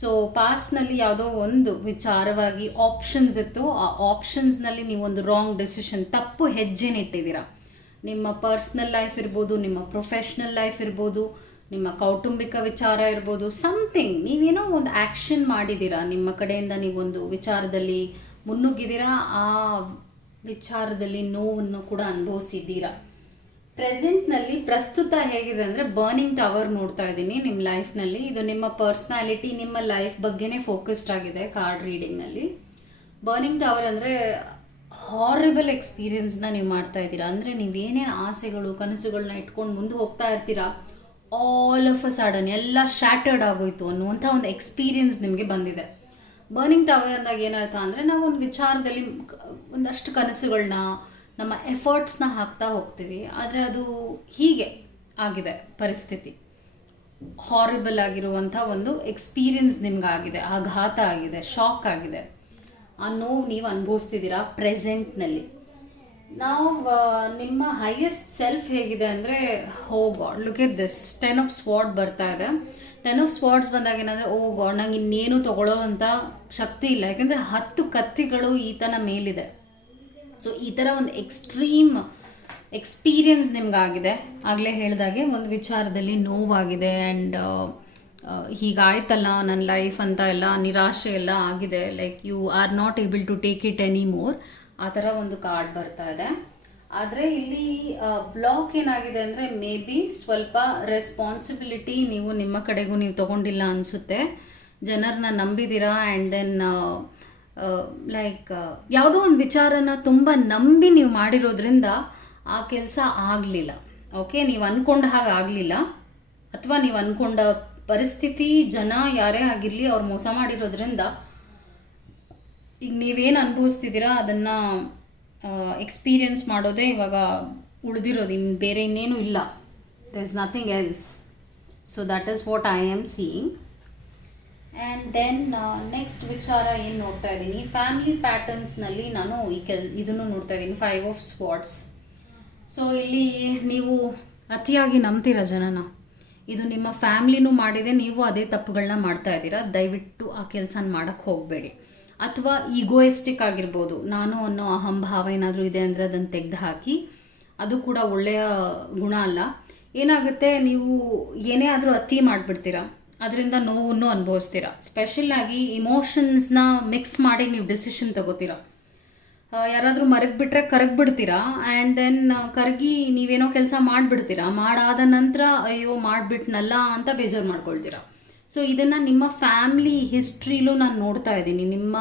ಸೊ ಪಾಸ್ಟ್ನಲ್ಲಿ ಯಾವುದೋ ಒಂದು ವಿಚಾರವಾಗಿ ಆಪ್ಷನ್ಸ್ ಇತ್ತು. ಆ ಆಪ್ಷನ್ಸ್ನಲ್ಲಿ ನೀವೊಂದು ರಾಂಗ್ ಡಿಸಿಷನ್, ತಪ್ಪು ಹೆಜ್ಜೆನಿಟ್ಟಿದ್ದೀರಾ. ನಿಮ್ಮ ಪರ್ಸ್ನಲ್ ಲೈಫ್ ಇರ್ಬೋದು, ನಿಮ್ಮ ಪ್ರೊಫೆಷ್ನಲ್ ಲೈಫ್ ಇರ್ಬೋದು, ನಿಮ್ಮ ಕೌಟುಂಬಿಕ ವಿಚಾರ ಇರ್ಬೋದು, ಸಮಥಿಂಗ್ ನೀವೇನೋ ಒಂದು ಆ್ಯಕ್ಷನ್ ಮಾಡಿದ್ದೀರಾ. ನಿಮ್ಮ ಕಡೆಯಿಂದ ನೀವೊಂದು ವಿಚಾರದಲ್ಲಿ ಮುನ್ನುಗ್ಗಿದ್ದೀರಾ, ಆ ವಿಚಾರದಲ್ಲಿ ನೋವನ್ನು ಕೂಡ ಅನುಭವಿಸಿದ್ದೀರಾ. ಪ್ರೆಸೆಂಟ್ನಲ್ಲಿ ಪ್ರಸ್ತುತ ಹೇಗಿದೆ ಅಂದರೆ, ಬರ್ನಿಂಗ್ ಟವರ್ ನೋಡ್ತಾ ಇದ್ದೀನಿ ನಿಮ್ಮ ಲೈಫ್ನಲ್ಲಿ. ಇದು ನಿಮ್ಮ ಪರ್ಸ್ನಾಲಿಟಿ, ನಿಮ್ಮ ಲೈಫ್ ಬಗ್ಗೆನೇ ಫೋಕಸ್ಡ್ ಆಗಿದೆ ಕಾರ್ಡ್ ರೀಡಿಂಗ್ನಲ್ಲಿ. ಬರ್ನಿಂಗ್ ಟವರ್ ಅಂದರೆ ಹಾರಿಬಲ್ ಎಕ್ಸ್ಪೀರಿಯನ್ಸ್ನ ನೀವು ಮಾಡ್ತಾ ಇದ್ದೀರಾ. ಅಂದರೆ ನೀವೇನೇನು ಆಸೆಗಳು ಕನಸುಗಳನ್ನ ಇಟ್ಕೊಂಡು ಮುಂದೆ ಹೋಗ್ತಾ ಇರ್ತೀರಾ, ಆಲ್ ಆಫ್ ಅ ಸಡನ್ ಎಲ್ಲ ಶ್ಯಾಟರ್ಡ್ ಆಗೋಯ್ತು ಅನ್ನುವಂಥ ಒಂದು ಎಕ್ಸ್ಪೀರಿಯನ್ಸ್ ನಿಮಗೆ ಬಂದಿದೆ. ಬರ್ನಿಂಗ್ ಟವರ್ ಅಂದಾಗ ಏನರ್ಥ ಅಂದರೆ ನಾವು ಒಂದು ವಿಚಾರದಲ್ಲಿ ಒಂದಷ್ಟು ಕನಸುಗಳನ್ನ ನಮ್ಮ ಎಫರ್ಟ್ಸ್ನ ಹಾಕ್ತಾ ಹೋಗ್ತೀವಿ, ಆದರೆ ಅದು ಹೀಗೆ ಆಗಿದೆ ಪರಿಸ್ಥಿತಿ. ಹಾರಿಬಲ್ ಆಗಿರುವಂಥ ಒಂದು ಎಕ್ಸ್ಪೀರಿಯನ್ಸ್ ನಿಮ್ಗಾಗಿದೆ, ಆಘಾತ ಆಗಿದೆ, ಶಾಕ್ ಆಗಿದೆ. ಆ ನೋವು ನೀವು ಅನುಭವಿಸ್ತಿದ್ದೀರಾ ಪ್ರೆಸೆಂಟ್ನಲ್ಲಿ. ನಾವು ನಿಮ್ಮ ಹೈಯೆಸ್ಟ್ ಸೆಲ್ಫ್ ಹೇಗಿದೆ ಅಂದರೆ, oh God look at this 10 of sword ಬರ್ತಾ ಇದೆ. 10 ಆಫ್ ಸ್ವಾರ್ಡ್ಸ್ ಬಂದಾಗ ಏನಂದರೆ, ಓ ಗಾಡ್ ನಂಗೆ ಇನ್ನೇನು ತಗೊಳ್ಳೋ ಅಂತ ಶಕ್ತಿ ಇಲ್ಲ, ಯಾಕೆಂದರೆ 10 ಕತ್ತಿಗಳು ಈತನ ಮೇಲಿದೆ. ಸೊ ಈ ಥರ ಒಂದು ಎಕ್ಸ್ಟ್ರೀಮ್ ಎಕ್ಸ್ಪೀರಿಯನ್ಸ್ ನಿಮ್ಗಾಗಿದೆ. ಆಗಲೇ ಹೇಳಿದಾಗೆ ಒಂದು ವಿಚಾರದಲ್ಲಿ ನೋವಾಗಿದೆ ಆ್ಯಂಡ್ ಹೀಗಾಯ್ತಲ್ಲ ನನ್ನ ಲೈಫ್ ಅಂತ ಎಲ್ಲ ನಿರಾಶೆ ಎಲ್ಲ ಆಗಿದೆ. Like you are not able to take it anymore, ಆ ಥರ ಒಂದು ಕಾರ್ಡ್ ಬರ್ತಾ ಇದೆ. ಆದರೆ ಇಲ್ಲಿ ಬ್ಲಾಕ್ ಏನಾಗಿದೆ ಅಂದರೆ, ಮೇ ಬಿ ಸ್ವಲ್ಪ ರೆಸ್ಪಾನ್ಸಿಬಿಲಿಟಿ ನೀವು ನಿಮ್ಮ ಕಡೆಗೂ ನೀವು ತೊಗೊಂಡಿಲ್ಲ ಅನಿಸುತ್ತೆ. ಜನರನ್ನ ನಂಬಿದ್ದೀರಾ ಆ್ಯಂಡ್ ದೆನ್ ಲೈಕ್ ಯಾವುದೋ ಒಂದು ವಿಚಾರನ ತುಂಬ ನಂಬಿ ನೀವು ಮಾಡಿರೋದ್ರಿಂದ ಆ ಕೆಲಸ ಆಗಲಿಲ್ಲ. ಓಕೆ, ನೀವು ಅಂದ್ಕೊಂಡ ಹಾಗೆ ಆಗಲಿಲ್ಲ, ಅಥವಾ ನೀವು ಅಂದ್ಕೊಂಡ ಪರಿಸ್ಥಿತಿ, ಜನ ಯಾರೇ ಆಗಿರಲಿ ಅವ್ರು ಮೋಸ ಮಾಡಿರೋದ್ರಿಂದ ಈಗ ನೀವೇನು ಅನುಭವಿಸ್ತಿದ್ದೀರಾ ಅದನ್ನು ಎಕ್ಸ್ಪೀರಿಯನ್ಸ್ ಮಾಡೋದೇ ಇವಾಗ ಉಳಿದಿರೋದು, ಇನ್ನು ಬೇರೆ ಇನ್ನೇನು ಇಲ್ಲ. There is nothing else. So that is what I am seeing. And then next ವಿಚಾರ ಏನು ನೋಡ್ತಾ ಇದ್ದೀನಿ, ಫ್ಯಾಮಿಲಿ ಪ್ಯಾಟರ್ನ್ಸ್ನಲ್ಲಿ ನಾನು ಇದನ್ನು ನೋಡ್ತಾ ಇದ್ದೀನಿ, 5 ಆಫ್ ಸ್ವಾರ್ಡ್ಸ್. ಸೊ ಇಲ್ಲಿ ನೀವು ಅತಿಯಾಗಿ ನಂಬ್ತೀರ ಜನನ. ಇದು ನಿಮ್ಮ ಫ್ಯಾಮ್ಲಿನೂ ಮಾಡಿದೆ, ನೀವು ಅದೇ ತಪ್ಪುಗಳನ್ನ ಮಾಡ್ತಾ ಇದ್ದೀರಾ. ದಯವಿಟ್ಟು ಆ ಕೆಲಸನ ಮಾಡೋಕ್ಕೆ ಹೋಗಬೇಡಿ. ಅಥವಾ ಈಗೋಯಿಸ್ಟಿಕ್ ಆಗಿರ್ಬೋದು, ನಾನು ಅನ್ನೋ ಅಹಂಭಾವ ಏನಾದರೂ ಇದೆ ಅಂದರೆ ಅದನ್ನು ತೆಗೆದು ಹಾಕಿ. ಅದು ಕೂಡ ಒಳ್ಳೆಯ ಗುಣ ಅಲ್ಲ. ಏನಾಗುತ್ತೆ, ನೀವು ಏನೇ ಆದರೂ ಅತಿ ಮಾಡಿಬಿಡ್ತೀರಾ, ಅದರಿಂದ ನೋವನ್ನು ಅನುಭವಿಸ್ತೀರಾ. ಸ್ಪೆಷಲ್ಲಾಗಿ ಇಮೋಷನ್ಸ್ನ ಮಿಕ್ಸ್ ಮಾಡಿ ನೀವು ಡಿಸಿಷನ್ ತಗೋತೀರಾ. ಯಾರಾದರೂ ಮರಗಿಬಿಟ್ರೆ ಕರಗಿಬಿಡ್ತೀರಾ ಆ್ಯಂಡ್ ದೆನ್ ಕರಗಿ ನೀವೇನೋ ಕೆಲಸ ಮಾಡಿಬಿಡ್ತೀರಾ. ಮಾಡಾದ ನಂತರ ಅಯ್ಯೋ ಮಾಡಿಬಿಟ್ನಲ್ಲ ಅಂತ ಬೇಜಾರು ಮಾಡ್ಕೊಳ್ತೀರಾ. ಸೊ ಇದನ್ನು ನಿಮ್ಮ ಫ್ಯಾಮ್ಲಿ ಹಿಸ್ಟ್ರಿಲೂ ನಾನು ನೋಡ್ತಾ ಇದ್ದೀನಿ. ನಿಮ್ಮ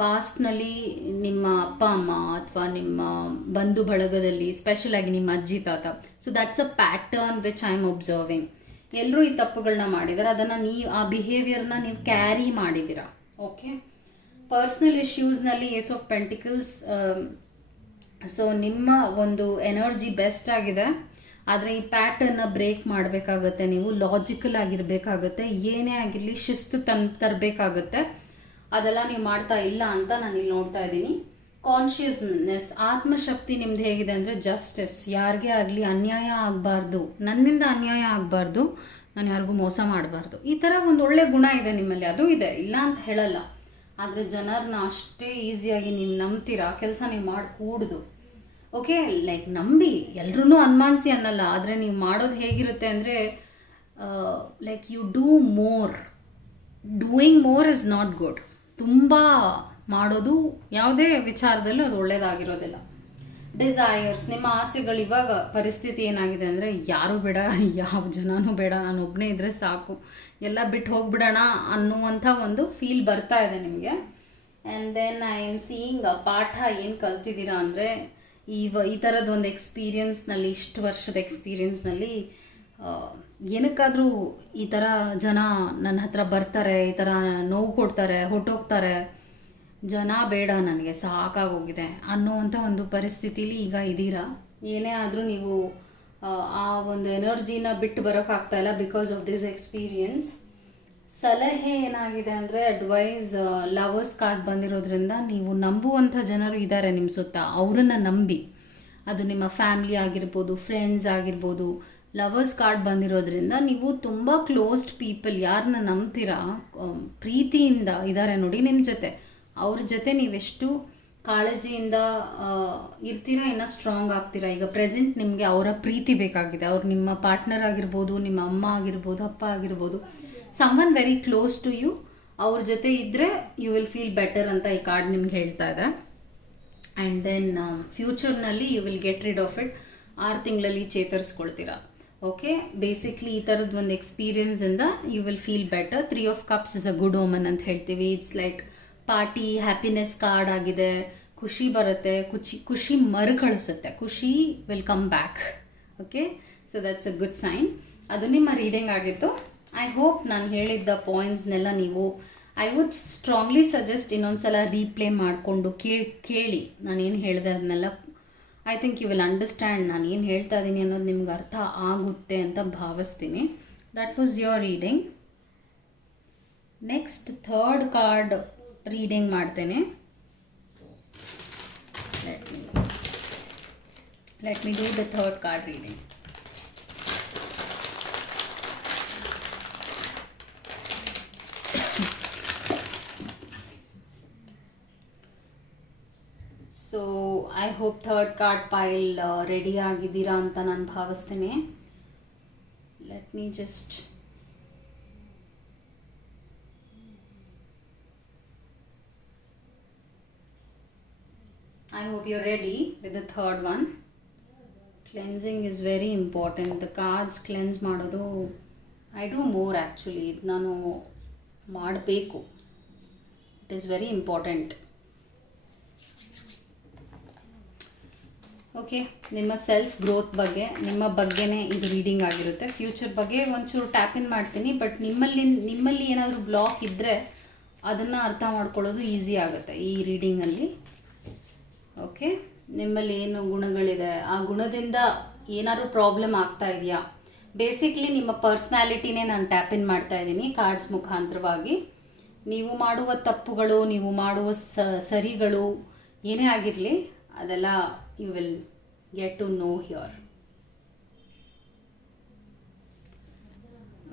ಪಾಸ್ಟ್ನಲ್ಲಿ ನಿಮ್ಮ ಅಪ್ಪ ಅಮ್ಮ ಅಥವಾ ನಿಮ್ಮ ಬಂಧು ಬಳಗದಲ್ಲಿ, ಸ್ಪೆಷಲಾಗಿ ನಿಮ್ಮ ಅಜ್ಜಿ ತಾತ. So that's a pattern which I am observing. ಎಲ್ಲರೂ ಈ ತಪ್ಪುಗಳನ್ನ ಮಾಡಿದ್ದಾರೆ, ಅದನ್ನು ಆ ಬಿಹೇವಿಯರ್ನ ನೀವು ಕ್ಯಾರಿ ಮಾಡಿದ್ದೀರಾ. ಓಕೆ, ಪರ್ಸ್ನಲ್ ಇಶ್ಯೂಸ್ನಲ್ಲಿ ಏಸ್ ಆಫ್ ಪೆಂಟಿಕಲ್ಸ್. ಸೊ ನಿಮ್ಮ ಒಂದು ಎನರ್ಜಿ ಬೆಸ್ಟ್ ಆಗಿದೆ, ಆದರೆ ಈ ಪ್ಯಾಟರ್ನ ಬ್ರೇಕ್ ಮಾಡಬೇಕಾಗತ್ತೆ. ನೀವು ಲಾಜಿಕಲ್ ಆಗಿರಬೇಕಾಗತ್ತೆ. ಏನೇ ಆಗಿರಲಿ ಶಿಸ್ತು ತರಬೇಕಾಗತ್ತೆ. ಅದೆಲ್ಲ ನೀವು ಮಾಡ್ತಾ ಇಲ್ಲ ಅಂತ ನಾನು ಇಲ್ಲಿ ನೋಡ್ತಾ ಇದ್ದೀನಿ. ಕಾನ್ಷಿಯಸ್ನೆಸ್, ಆತ್ಮಶಕ್ತಿ ನಿಮ್ದು ಹೇಗಿದೆ ಅಂದರೆ, ಜಸ್ಟಿಸ್. ಯಾರಿಗೇ ಆಗಲಿ ಅನ್ಯಾಯ ಆಗಬಾರ್ದು, ನನ್ನಿಂದ ಅನ್ಯಾಯ ಆಗಬಾರ್ದು, ನಾನು ಯಾರಿಗೂ ಮೋಸ ಮಾಡಬಾರ್ದು. ಈ ಥರ ಒಂದು ಒಳ್ಳೆ ಗುಣ ಇದೆ ನಿಮ್ಮಲ್ಲಿ, ಅದು ಇದೆ, ಇಲ್ಲ ಅಂತ ಹೇಳಲ್ಲ. ಆದರೆ ಜನರನ್ನ ಅಷ್ಟೇ ಈಸಿಯಾಗಿ ನೀವು ನಂಬ್ತೀರಾ, ಕೆಲಸ ನೀವು ಮಾಡಿಕೂಡ್ದು. ಓಕೆ, ಲೈಕ್ ನಂಬಿ ಎಲ್ರೂ ಅನುಮಾನಿಸಿ ಅನ್ನಲ್ಲ, ಆದರೆ ನೀವು ಮಾಡೋದು ಹೇಗಿರುತ್ತೆ ಅಂದರೆ, like you do more. Doing more is not good. ತುಂಬ ಮಾಡೋದು ಯಾವುದೇ ವಿಚಾರದಲ್ಲೂ ಅದು ಒಳ್ಳೆಯದಾಗಿರೋದಿಲ್ಲ. ಡಿಸೈರ್ಸ್, ನಿಮ್ಮ ಆಸೆಗಳು. ಇವಾಗ ಪರಿಸ್ಥಿತಿ ಏನಾಗಿದೆ ಅಂದರೆ, ಯಾರೂ ಬೇಡ, ಯಾವ ಜನನೂ ಬೇಡ, ನಾನು ಒಬ್ಬನೇ ಇದ್ದರೆ ಸಾಕು, ಎಲ್ಲ ಬಿಟ್ಟು ಹೋಗ್ಬಿಡೋಣ ಅನ್ನುವಂಥ ಒಂದು ಫೀಲ್ ಬರ್ತಾ ಇದೆ ನಿಮಗೆ. And then I am seeing ಪಾಠ ಏನು ಕಲ್ತಿದ್ದೀರಾ ಅಂದರೆ, ಈ ಥರದ್ದು ಒಂದು ಎಕ್ಸ್ಪೀರಿಯನ್ಸ್ನಲ್ಲಿ, ಇಷ್ಟು ವರ್ಷದ ಎಕ್ಸ್ಪೀರಿಯನ್ಸ್ನಲ್ಲಿ ಏನಕ್ಕಾದರೂ ಈ ಥರ ಜನ ನನ್ನ ಹತ್ರ ಬರ್ತಾರೆ, ಈ ಥರ ನೋವು ಕೊಡ್ತಾರೆ, ಹೊಟ್ಟೋಗ್ತಾರೆ, ಜನ ಬೇಡ, ನನಗೆ ಸಾಕಾಗೋಗಿದೆ ಅನ್ನೋವಂಥ ಒಂದು ಪರಿಸ್ಥಿತಿಲಿ ಈಗ ಇದ್ದೀರಾ. ಏನೇ ಆದರೂ ನೀವು ಆ ಒಂದು ಎನರ್ಜಿನ ಬಿಟ್ಟು ಬರೋಕ್ಕಾಗ್ತಾಯಿಲ್ಲ ಬಿಕಾಸ್ ಆಫ್ ದಿಸ್ ಎಕ್ಸ್ಪೀರಿಯನ್ಸ್. ಸಲಹೆ ಏನಾಗಿದೆ ಅಂದರೆ, ಅಡ್ವೈಸ್, ಲವರ್ಸ್ ಕಾರ್ಡ್ ಬಂದಿರೋದ್ರಿಂದ ನೀವು ನಂಬುವಂಥ ಜನರು ಇದ್ದಾರೆ ನಿಮ್ಮ ಸುತ್ತ, ಅವರನ್ನು ನಂಬಿ. ಅದು ನಿಮ್ಮ ಫ್ಯಾಮ್ಲಿ ಆಗಿರ್ಬೋದು, ಫ್ರೆಂಡ್ಸ್ ಆಗಿರ್ಬೋದು. ಲವರ್ಸ್ ಕಾರ್ಡ್ ಬಂದಿರೋದ್ರಿಂದ ನೀವು ತುಂಬ ಕ್ಲೋಸ್ಡ್ ಪೀಪಲ್, ಯಾರನ್ನ ನಂಬ್ತೀರಾ, ಪ್ರೀತಿಯಿಂದ ಇದ್ದಾರೆ ನೋಡಿ ನಿಮ್ಮ ಜೊತೆ. ಅವ್ರ ಜೊತೆ ನೀವೆಷ್ಟು ಕಾಳಜಿಯಿಂದ ಇರ್ತೀರಾ, ಇನ್ನೂ ಸ್ಟ್ರಾಂಗ್ ಆಗ್ತೀರಾ. ಈಗ ಪ್ರೆಸೆಂಟ್ ನಿಮಗೆ ಅವರ ಪ್ರೀತಿ ಬೇಕಾಗಿದೆ. ಅವ್ರು ನಿಮ್ಮ ಪಾರ್ಟ್ನರ್ ಆಗಿರ್ಬೋದು, ನಿಮ್ಮ ಅಮ್ಮ ಆಗಿರ್ಬೋದು, ಅಪ್ಪ ಆಗಿರ್ಬೋದು, someone very close to you. ಅವ್ರ ಜೊತೆ ಇದ್ದರೆ ಯು ವಿಲ್ ಫೀಲ್ ಬೆಟರ್ ಅಂತ ಈ ಕಾರ್ಡ್ ನಿಮ್ಗೆ ಹೇಳ್ತಾ ಇದೆ. ಆ್ಯಂಡ್ ದೆನ್ ಫ್ಯೂಚರ್ನಲ್ಲಿ you will get rid of it. 6 ತಿಂಗಳಲ್ಲಿ ಚೇತರಿಸ್ಕೊಳ್ತೀರಾ. ಓಕೆ, ಬೇಸಿಕ್ಲಿ ಈ ಥರದ್ದು ಒಂದು ಎಕ್ಸ್ಪೀರಿಯನ್ಸಿಂದ you will feel better. 3 of cups is a good omen ಅಂತ ಹೇಳ್ತೀವಿ. It's like party, happiness card ಆಗಿದೆ. ಖುಷಿ ಬರುತ್ತೆ, ಖುಷಿ ಮರುಕಳಿಸುತ್ತೆ, ಖುಷಿ will come back. Okay, so that's a good sign. ಅದು ನಿಮ್ಮ ರೀಡಿಂಗ್ ಆಗಿತ್ತು. ಐ ಹೋಪ್ ನಾನು ಹೇಳಿದ್ದ ಪಾಯಿಂಟ್ಸ್ನೆಲ್ಲ ನೀವು ಐ ವುಡ್ ಸ್ಟ್ರಾಂಗ್ಲಿ ಸಜೆಸ್ಟ್ ಇನ್ನೊಂದ್ಸಲ ರೀಪ್ಲೇ ಮಾಡಿಕೊಂಡು ಕೇಳಿ ನಾನೇನು ಹೇಳಿದೆ ಅದನ್ನೆಲ್ಲ. I think you will understand ನಾನು ಏನು ಹೇಳ್ತಾ ಇದ್ದೀನಿ ಅನ್ನೋದು ನಿಮ್ಗೆ ಅರ್ಥ ಆಗುತ್ತೆ ಅಂತ ಭಾವಿಸ್ತೀನಿ. That was your reading. Next third card reading ಮಾಡ್ತೇನೆ. Let me do the third card reading. So I hope third card pile ready ಆಗಿದ್ದೀರಾ ಅಂತ ನಾನು ಭಾವಿಸ್ತೇನೆ. Let me just I hope you're ready with the third one. Cleansing is very important. The cards cleanse ಮಾಡೋದು I do more actually. ನಾನು ಮಾಡಬೇಕು. It is very important. Okay, ನಿಮ್ಮ self growth ಬಗ್ಗೆ, ನಿಮ್ಮ ಬಗ್ಗೆನೇ ಇದು ರೀಡಿಂಗ್ ಆಗಿರುತ್ತೆ. ಫ್ಯೂಚರ್ ಬಗ್ಗೆ ಒಂಚೂರು ಟ್ಯಾಪಿನ್ ಮಾಡ್ತೀನಿ, ಬಟ್ ನಿಮ್ಮಲ್ಲಿ ಏನಾದರೂ ಬ್ಲಾಕ್ ಇದ್ದರೆ ಅದನ್ನು ಅರ್ಥ ಮಾಡ್ಕೊಳ್ಳೋದು ಈಸಿ ಆಗುತ್ತೆ ಈ ರೀಡಿಂಗಲ್ಲಿ. ಓಕೆ, ನಿಮ್ಮಲ್ಲಿ ಏನು ಗುಣಗಳಿದೆ, ಆ ಗುಣದಿಂದ ಏನಾದರೂ ಪ್ರಾಬ್ಲಮ್ ಆಗ್ತಾ ಇದೆಯಾ, ಬೇಸಿಕ್ಲಿ ನಿಮ್ಮ ಪರ್ಸ್ನಾಲಿಟಿನೇ ನಾನು ಟ್ಯಾಪಿನ್ ಮಾಡ್ತಾ ಇದ್ದೀನಿ ಕಾರ್ಡ್ಸ್ ಮುಖಾಂತರವಾಗಿ. ನೀವು ಮಾಡುವ ತಪ್ಪುಗಳು, ನೀವು ಮಾಡುವ ಸರಿಗಳು ಏನೇ ಆಗಿರಲಿ, ಅದೆಲ್ಲ you will get to know here.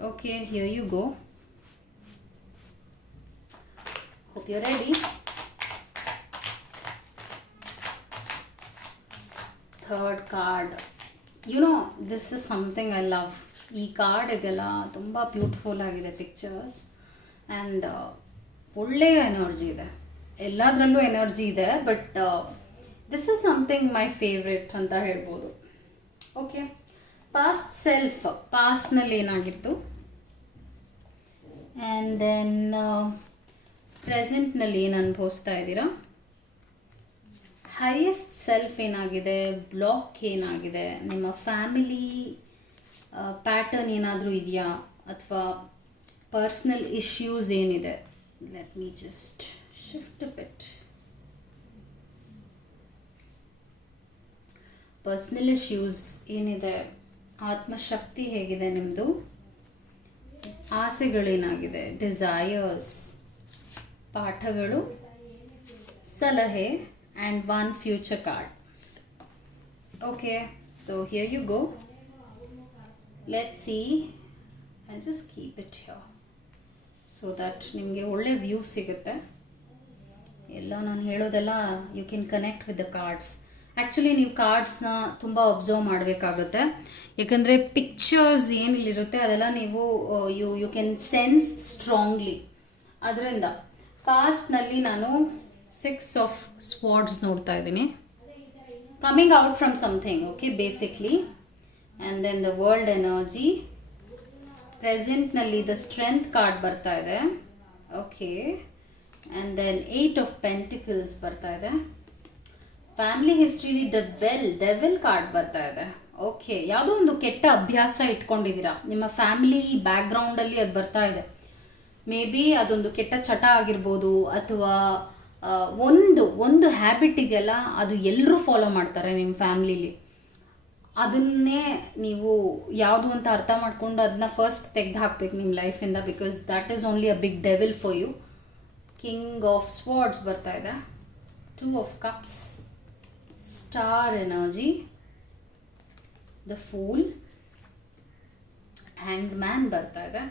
Okay, here you go. Hope you're ready. Third card. You know, this is something I love. ಈ ಕಾರ್ಡ್ ಇದೆಲ್ಲ ತುಂಬ ಬ್ಯೂಟಿಫುಲ್ ಆಗಿದೆ, ಪಿಕ್ಚರ್ಸ್ ಆ್ಯಂಡ್ ಒಳ್ಳೆಯ ಎನರ್ಜಿ ಇದೆ. ಎಲ್ಲದರಲ್ಲೂ ಎನರ್ಜಿ ಇದೆ, but this is something my favourite ಅಂತ ಹೇಳ್ಬೋದು. ಓಕೆ, ಪಾಸ್ಟ್ ಸೆಲ್ಫ್, ಪಾಸ್ಟ್ನಲ್ಲಿ ಏನಾಗಿತ್ತು, ಆ್ಯಂಡ್ ದೆನ್ ಪ್ರೆಸೆಂಟ್ನಲ್ಲಿ ಏನು ಅನುಭವಿಸ್ತಾ ಇದ್ದೀರಾ, ಹೈಯೆಸ್ಟ್ ಸೆಲ್ಫ್ ಏನಾಗಿದೆ, ಬ್ಲಾಕ್ ಏನಾಗಿದೆ, ನಿಮ್ಮ ಫ್ಯಾಮಿಲಿ ಪ್ಯಾಟರ್ನ್ ಏನಾದರೂ ಇದೆಯಾ, ಅಥವಾ ಪರ್ಸ್ನಲ್ ಇಶ್ಯೂಸ್ ಏನಿದೆ. Let me just shift bit. Personal issues ಏನಿದೆ, ಆತ್ಮಶಕ್ತಿ ಹೇಗಿದೆ ನಿಮ್ಮದು, ಆಸೆಗಳೇನಾಗಿದೆ, ಡಿಸೈರ್ಸ್, ಪಾಠಗಳು, ಸಲಹೆ, and one future card. Okay, so here you go. Let's see. I just keep it here so that ನಿಮಗೆ ಒಳ್ಳೆ ವ್ಯೂ ಸಿಗುತ್ತೆ. ಎಲ್ಲ ನಾನು ಹೇಳೋದೆಲ್ಲ you can connect with the cards. Actually ನೀವು ಕಾರ್ಡ್ಸ್ನ ತುಂಬ ಅಬ್ಸರ್ವ್ ಮಾಡಬೇಕಾಗುತ್ತೆ, ಯಾಕಂದರೆ ಪಿಕ್ಚರ್ಸ್ ಏನಿಲ್ಲಿರುತ್ತೆ ಅದೆಲ್ಲ ನೀವು ಯು ಕ್ಯಾನ್ ಸೆನ್ಸ್ ಸ್ಟ್ರಾಂಗ್ಲಿ. ಅದರಿಂದ ಪಾಸ್ಟ್ನಲ್ಲಿ ನಾನು 6 ಆಫ್ ಸ್ವಾರ್ಡ್ಸ್ ನೋಡ್ತಾ ಇದ್ದೀನಿ, coming out from something. Okay, basically. And then the world energy. ಪ್ರೆಸೆಂಟ್ನಲ್ಲಿ ದ ಸ್ಟ್ರೆಂತ್ ಕಾರ್ಡ್ ಬರ್ತಾ ಇದೆ. Okay, and then 8 of pentacles ಬರ್ತಾ ಇದೆ. ಫ್ಯಾಮಿಲಿ ಹಿಸ್ಟ್ರಿಲಿ ಡೆವಿಲ್ ಕಾರ್ಡ್ ಬರ್ತಾ ಇದೆ. ಓಕೆ, ಯಾವುದೋ ಒಂದು ಕೆಟ್ಟ ಅಭ್ಯಾಸ ಇಟ್ಕೊಂಡಿದ್ದೀರಾ, ನಿಮ್ಮ ಫ್ಯಾಮಿಲಿ ಬ್ಯಾಕ್ಗ್ರೌಂಡಲ್ಲಿ ಅದು ಬರ್ತಾ ಇದೆ. ಮೇ ಬಿ ಅದೊಂದು ಕೆಟ್ಟ ಚಟ ಆಗಿರ್ಬೋದು, ಅಥವಾ ಒಂದು ಹ್ಯಾಬಿಟ್ ಇದೆಯಲ್ಲ, ಅದು ಎಲ್ಲರೂ ಫಾಲೋ ಮಾಡ್ತಾರೆ ನಿಮ್ಮ ಫ್ಯಾಮಿಲಿಲಿ. ಅದನ್ನೇ ನೀವು ಯಾವುದು ಅಂತ ಅರ್ಥ ಮಾಡ್ಕೊಂಡು ಅದನ್ನ ಫಸ್ಟ್ ತೆಗೆದು ಹಾಕ್ಬೇಕು ನಿಮ್ಮ ಲೈಫಿಂದ, because that is only a big devil for you. King of swords ಬರ್ತಾ ಇದೆ. 2 of cups, star energy, the fool, hanged man ಬರ್ತಾ ಇದೆ.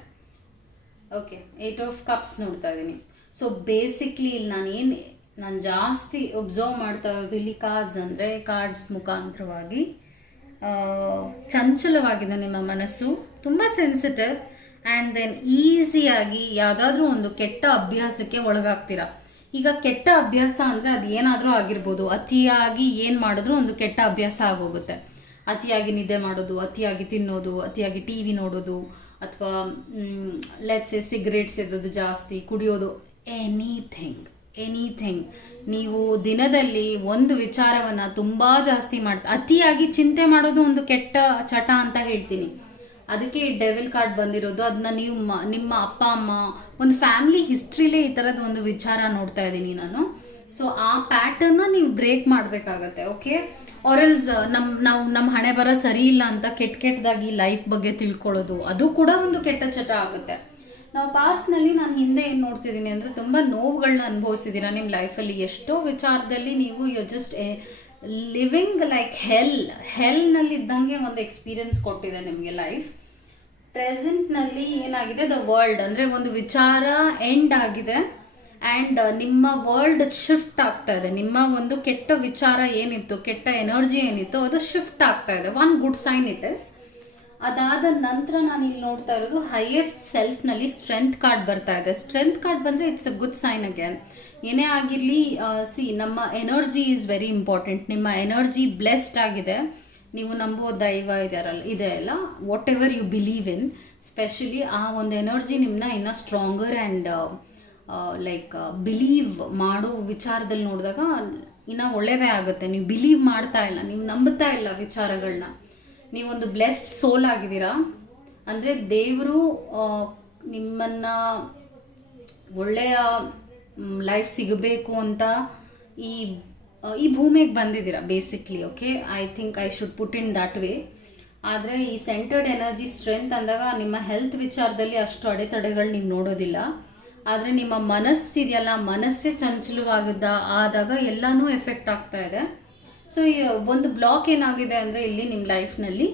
ಓಕೆ, 8 ಆಫ್ ಕಪ್ಸ್ ನೋಡ್ತಾ ಇದ್ದೀನಿ. ಸೊ ಬೇಸಿಕ್ಲಿ ಇಲ್ಲಿ ನಾನು ಜಾಸ್ತಿ ಒಬ್ಸರ್ವ್ ಮಾಡ್ತಾ ಇರೋದು ಇಲ್ಲಿ ಕಾರ್ಡ್ಸ್ ಅಂದರೆ, ಕಾರ್ಡ್ಸ್ ಮುಖಾಂತರವಾಗಿ ಚಂಚಲವಾಗಿದೆ ನಿಮ್ಮ ಮನಸ್ಸು, ತುಂಬ ಸೆನ್ಸಿಟಿವ್, ಆ್ಯಂಡ್ ದೆನ್ ಈಸಿಯಾಗಿ ಯಾವುದಾದ್ರೂ ಒಂದು ಕೆಟ್ಟ ಅಭ್ಯಾಸಕ್ಕೆ ಒಳಗಾಗ್ತೀರಾ. ಈಗ ಕೆಟ್ಟ ಅಭ್ಯಾಸ ಅಂದರೆ ಅದು ಏನಾದರೂ ಆಗಿರ್ಬೋದು, ಅತಿಯಾಗಿ ಏನು ಮಾಡಿದ್ರೂ ಒಂದು ಕೆಟ್ಟ ಅಭ್ಯಾಸ ಆಗೋಗುತ್ತೆ. ಅತಿಯಾಗಿ ನಿದ್ದೆ ಮಾಡೋದು, ಅತಿಯಾಗಿ ತಿನ್ನೋದು, ಅತಿಯಾಗಿ ಟಿ ವಿ ನೋಡೋದು, ಅಥವಾ ಲೆಟ್ಸ್ ಸಿಗರೇಟ್ ಸೇದೋದು, ಜಾಸ್ತಿ ಕುಡಿಯೋದು, ಎನಿಥಿಂಗ್. ನೀವು ದಿನದಲ್ಲಿ ಒಂದು ವಿಚಾರವನ್ನು ತುಂಬ ಜಾಸ್ತಿ ಅತಿಯಾಗಿ ಚಿಂತೆ ಮಾಡೋದು ಒಂದು ಕೆಟ್ಟ ಚಟ ಅಂತ ಹೇಳ್ತೀನಿ. ಅದಕ್ಕೆ ಈ ಡೆವಿಲ್ ಕಾರ್ಡ್ ಬಂದಿರೋದು. ಅದನ್ನ ನೀವು ನಿಮ್ಮ ಅಪ್ಪ ಅಮ್ಮ ಒಂದು ಫ್ಯಾಮಿಲಿ ಹಿಸ್ಟ್ರಿಲೇ ಈ ಥರದ ಒಂದು ವಿಚಾರ ನೋಡ್ತಾ ಇದ್ದೀನಿ ನಾನು. ಸೊ ಆ ಪ್ಯಾಟರ್ನ ನೀವು ಬ್ರೇಕ್ ಮಾಡಬೇಕಾಗತ್ತೆ. ಓಕೆ, ಆರೆಲ್ಸ್ ನಮ್ಮ ಹಣೆ ಬರ ಸರಿ ಇಲ್ಲ ಅಂತ ಕೆಟ್ಟದಾಗಿ ಲೈಫ್ ಬಗ್ಗೆ ತಿಳ್ಕೊಳ್ಳೋದು, ಅದು ಕೂಡ ಒಂದು ಕೆಟ್ಟ ಚಟ ಆಗುತ್ತೆ. ನಾವು ಪಾಸ್ಟ್ನಲ್ಲಿ ನಾನು ಹಿಂದೆ ಏನು ನೋಡ್ತಿದ್ದೀನಿ ಅಂದರೆ ತುಂಬ ನೋವುಗಳನ್ನ ಅನುಭವಿಸಿದ್ದೀರಾ ನಿಮ್ಮ ಲೈಫಲ್ಲಿ. ಎಷ್ಟೋ ವಿಚಾರದಲ್ಲಿ ನೀವು ಯು ಜಸ್ಟ್ ಲಿವಿಂಗ್ ಲೈಕ್ ಹೆಲ್ನಲ್ಲಿ ಇದ್ದಂಗೆ ಒಂದು ಎಕ್ಸ್ಪೀರಿಯನ್ಸ್ ಕೊಟ್ಟಿದೆ ನಿಮಗೆ ಲೈಫ್. ಪ್ರೆಸೆಂಟ್ನಲ್ಲಿ ಏನಾಗಿದೆ, ದ ವರ್ಲ್ಡ್ ಅಂದರೆ ಒಂದು ವಿಚಾರ ಎಂಡ್ ಆಗಿದೆ ಆ್ಯಂಡ್ ನಿಮ್ಮ ವರ್ಲ್ಡ್ ಶಿಫ್ಟ್ ಆಗ್ತಾ ಇದೆ. ನಿಮ್ಮ ಒಂದು ಕೆಟ್ಟ ವಿಚಾರ ಏನಿತ್ತು, ಕೆಟ್ಟ ಎನರ್ಜಿ ಏನಿತ್ತು, ಅದು ಶಿಫ್ಟ್ ಆಗ್ತಾ ಇದೆ. One good sign it is. ಅದಾದ ನಂತರ ನಾನು ಇಲ್ಲಿ ನೋಡ್ತಾ ಇರೋದು ಹೈಯೆಸ್ಟ್ ಸೆಲ್ಫ್ನಲ್ಲಿ ಸ್ಟ್ರೆಂತ್ ಕಾರ್ಡ್ ಬರ್ತಾ ಇದೆ. ಸ್ಟ್ರೆಂತ್ ಕಾರ್ಡ್ ಬಂದರೆ it's a good sign again. ಏನೇ ಆಗಿರಲಿ, ನಮ್ಮ ಎನರ್ಜಿ ಈಸ್ ವೆರಿ ಇಂಪಾರ್ಟೆಂಟ್. ನಿಮ್ಮ ಎನರ್ಜಿ ಬ್ಲೆಸ್ಡ್ ಆಗಿದೆ. ನೀವು ನಂಬುವ ದೈವ ಇದೆ ಅಲ್ಲ, whatever you believe in, specially ಆ ಒಂದು ಎನರ್ಜಿ ನಿಮ್ಮನ್ನ ಇನ್ನೂ ಸ್ಟ್ರಾಂಗರ್ ಆ್ಯಂಡ್ ಲೈಕ್ ಬಿಲೀವ್ ಮಾಡೋ ವಿಚಾರದಲ್ಲಿ ನೋಡಿದಾಗ ಇನ್ನೂ ಒಳ್ಳೆಯದೇ ಆಗುತ್ತೆ. ನೀವು ಬಿಲೀವ್ ಮಾಡ್ತಾ ಇಲ್ಲ, ನೀವು ನಂಬುತ್ತಾ ಇಲ್ಲ ವಿಚಾರಗಳನ್ನ. ನೀವೊಂದು ಬ್ಲೆಸ್ಡ್ ಸೋಲ್ ಆಗಿದ್ದೀರಾ. ಅಂದರೆ ದೇವರು ನಿಮ್ಮನ್ನು ಒಳ್ಳೆಯ ಲೈಫ್ ಸಿಗಬೇಕು ಅಂತ ಈ ಭೂಮಿಗೆ ಬಂದಿದ್ದೀರಾ basically. Okay, I think I should put in that way. ಆದರೆ ಈ ಸೆಂಟರ್ಡ್ ಎನರ್ಜಿ ಸ್ಟ್ರೆಂತ್ ಅಂದಾಗ ನಿಮ್ಮ ಹೆಲ್ತ್ ವಿಚಾರದಲ್ಲಿ ಅಷ್ಟು ಅಡೆತಡೆಗಳು ನೀವು ನೋಡೋದಿಲ್ಲ. ಆದರೆ ನಿಮ್ಮ ಮನಸ್ಸಿದೆಯಲ್ಲ, ಮನಸ್ಸೇ ಚಂಚಲವಾಗಿದ್ದ ಆದಾಗ ಎಲ್ಲನೂ ಎಫೆಕ್ಟ್ ಆಗ್ತಾ ಇದೆ. ಸೊ ಒಂದು ಬ್ಲಾಕ್ ಏನಾಗಿದೆ ಅಂದರೆ ಇಲ್ಲಿ ನಿಮ್ಮ ಲೈಫ್ನಲ್ಲಿ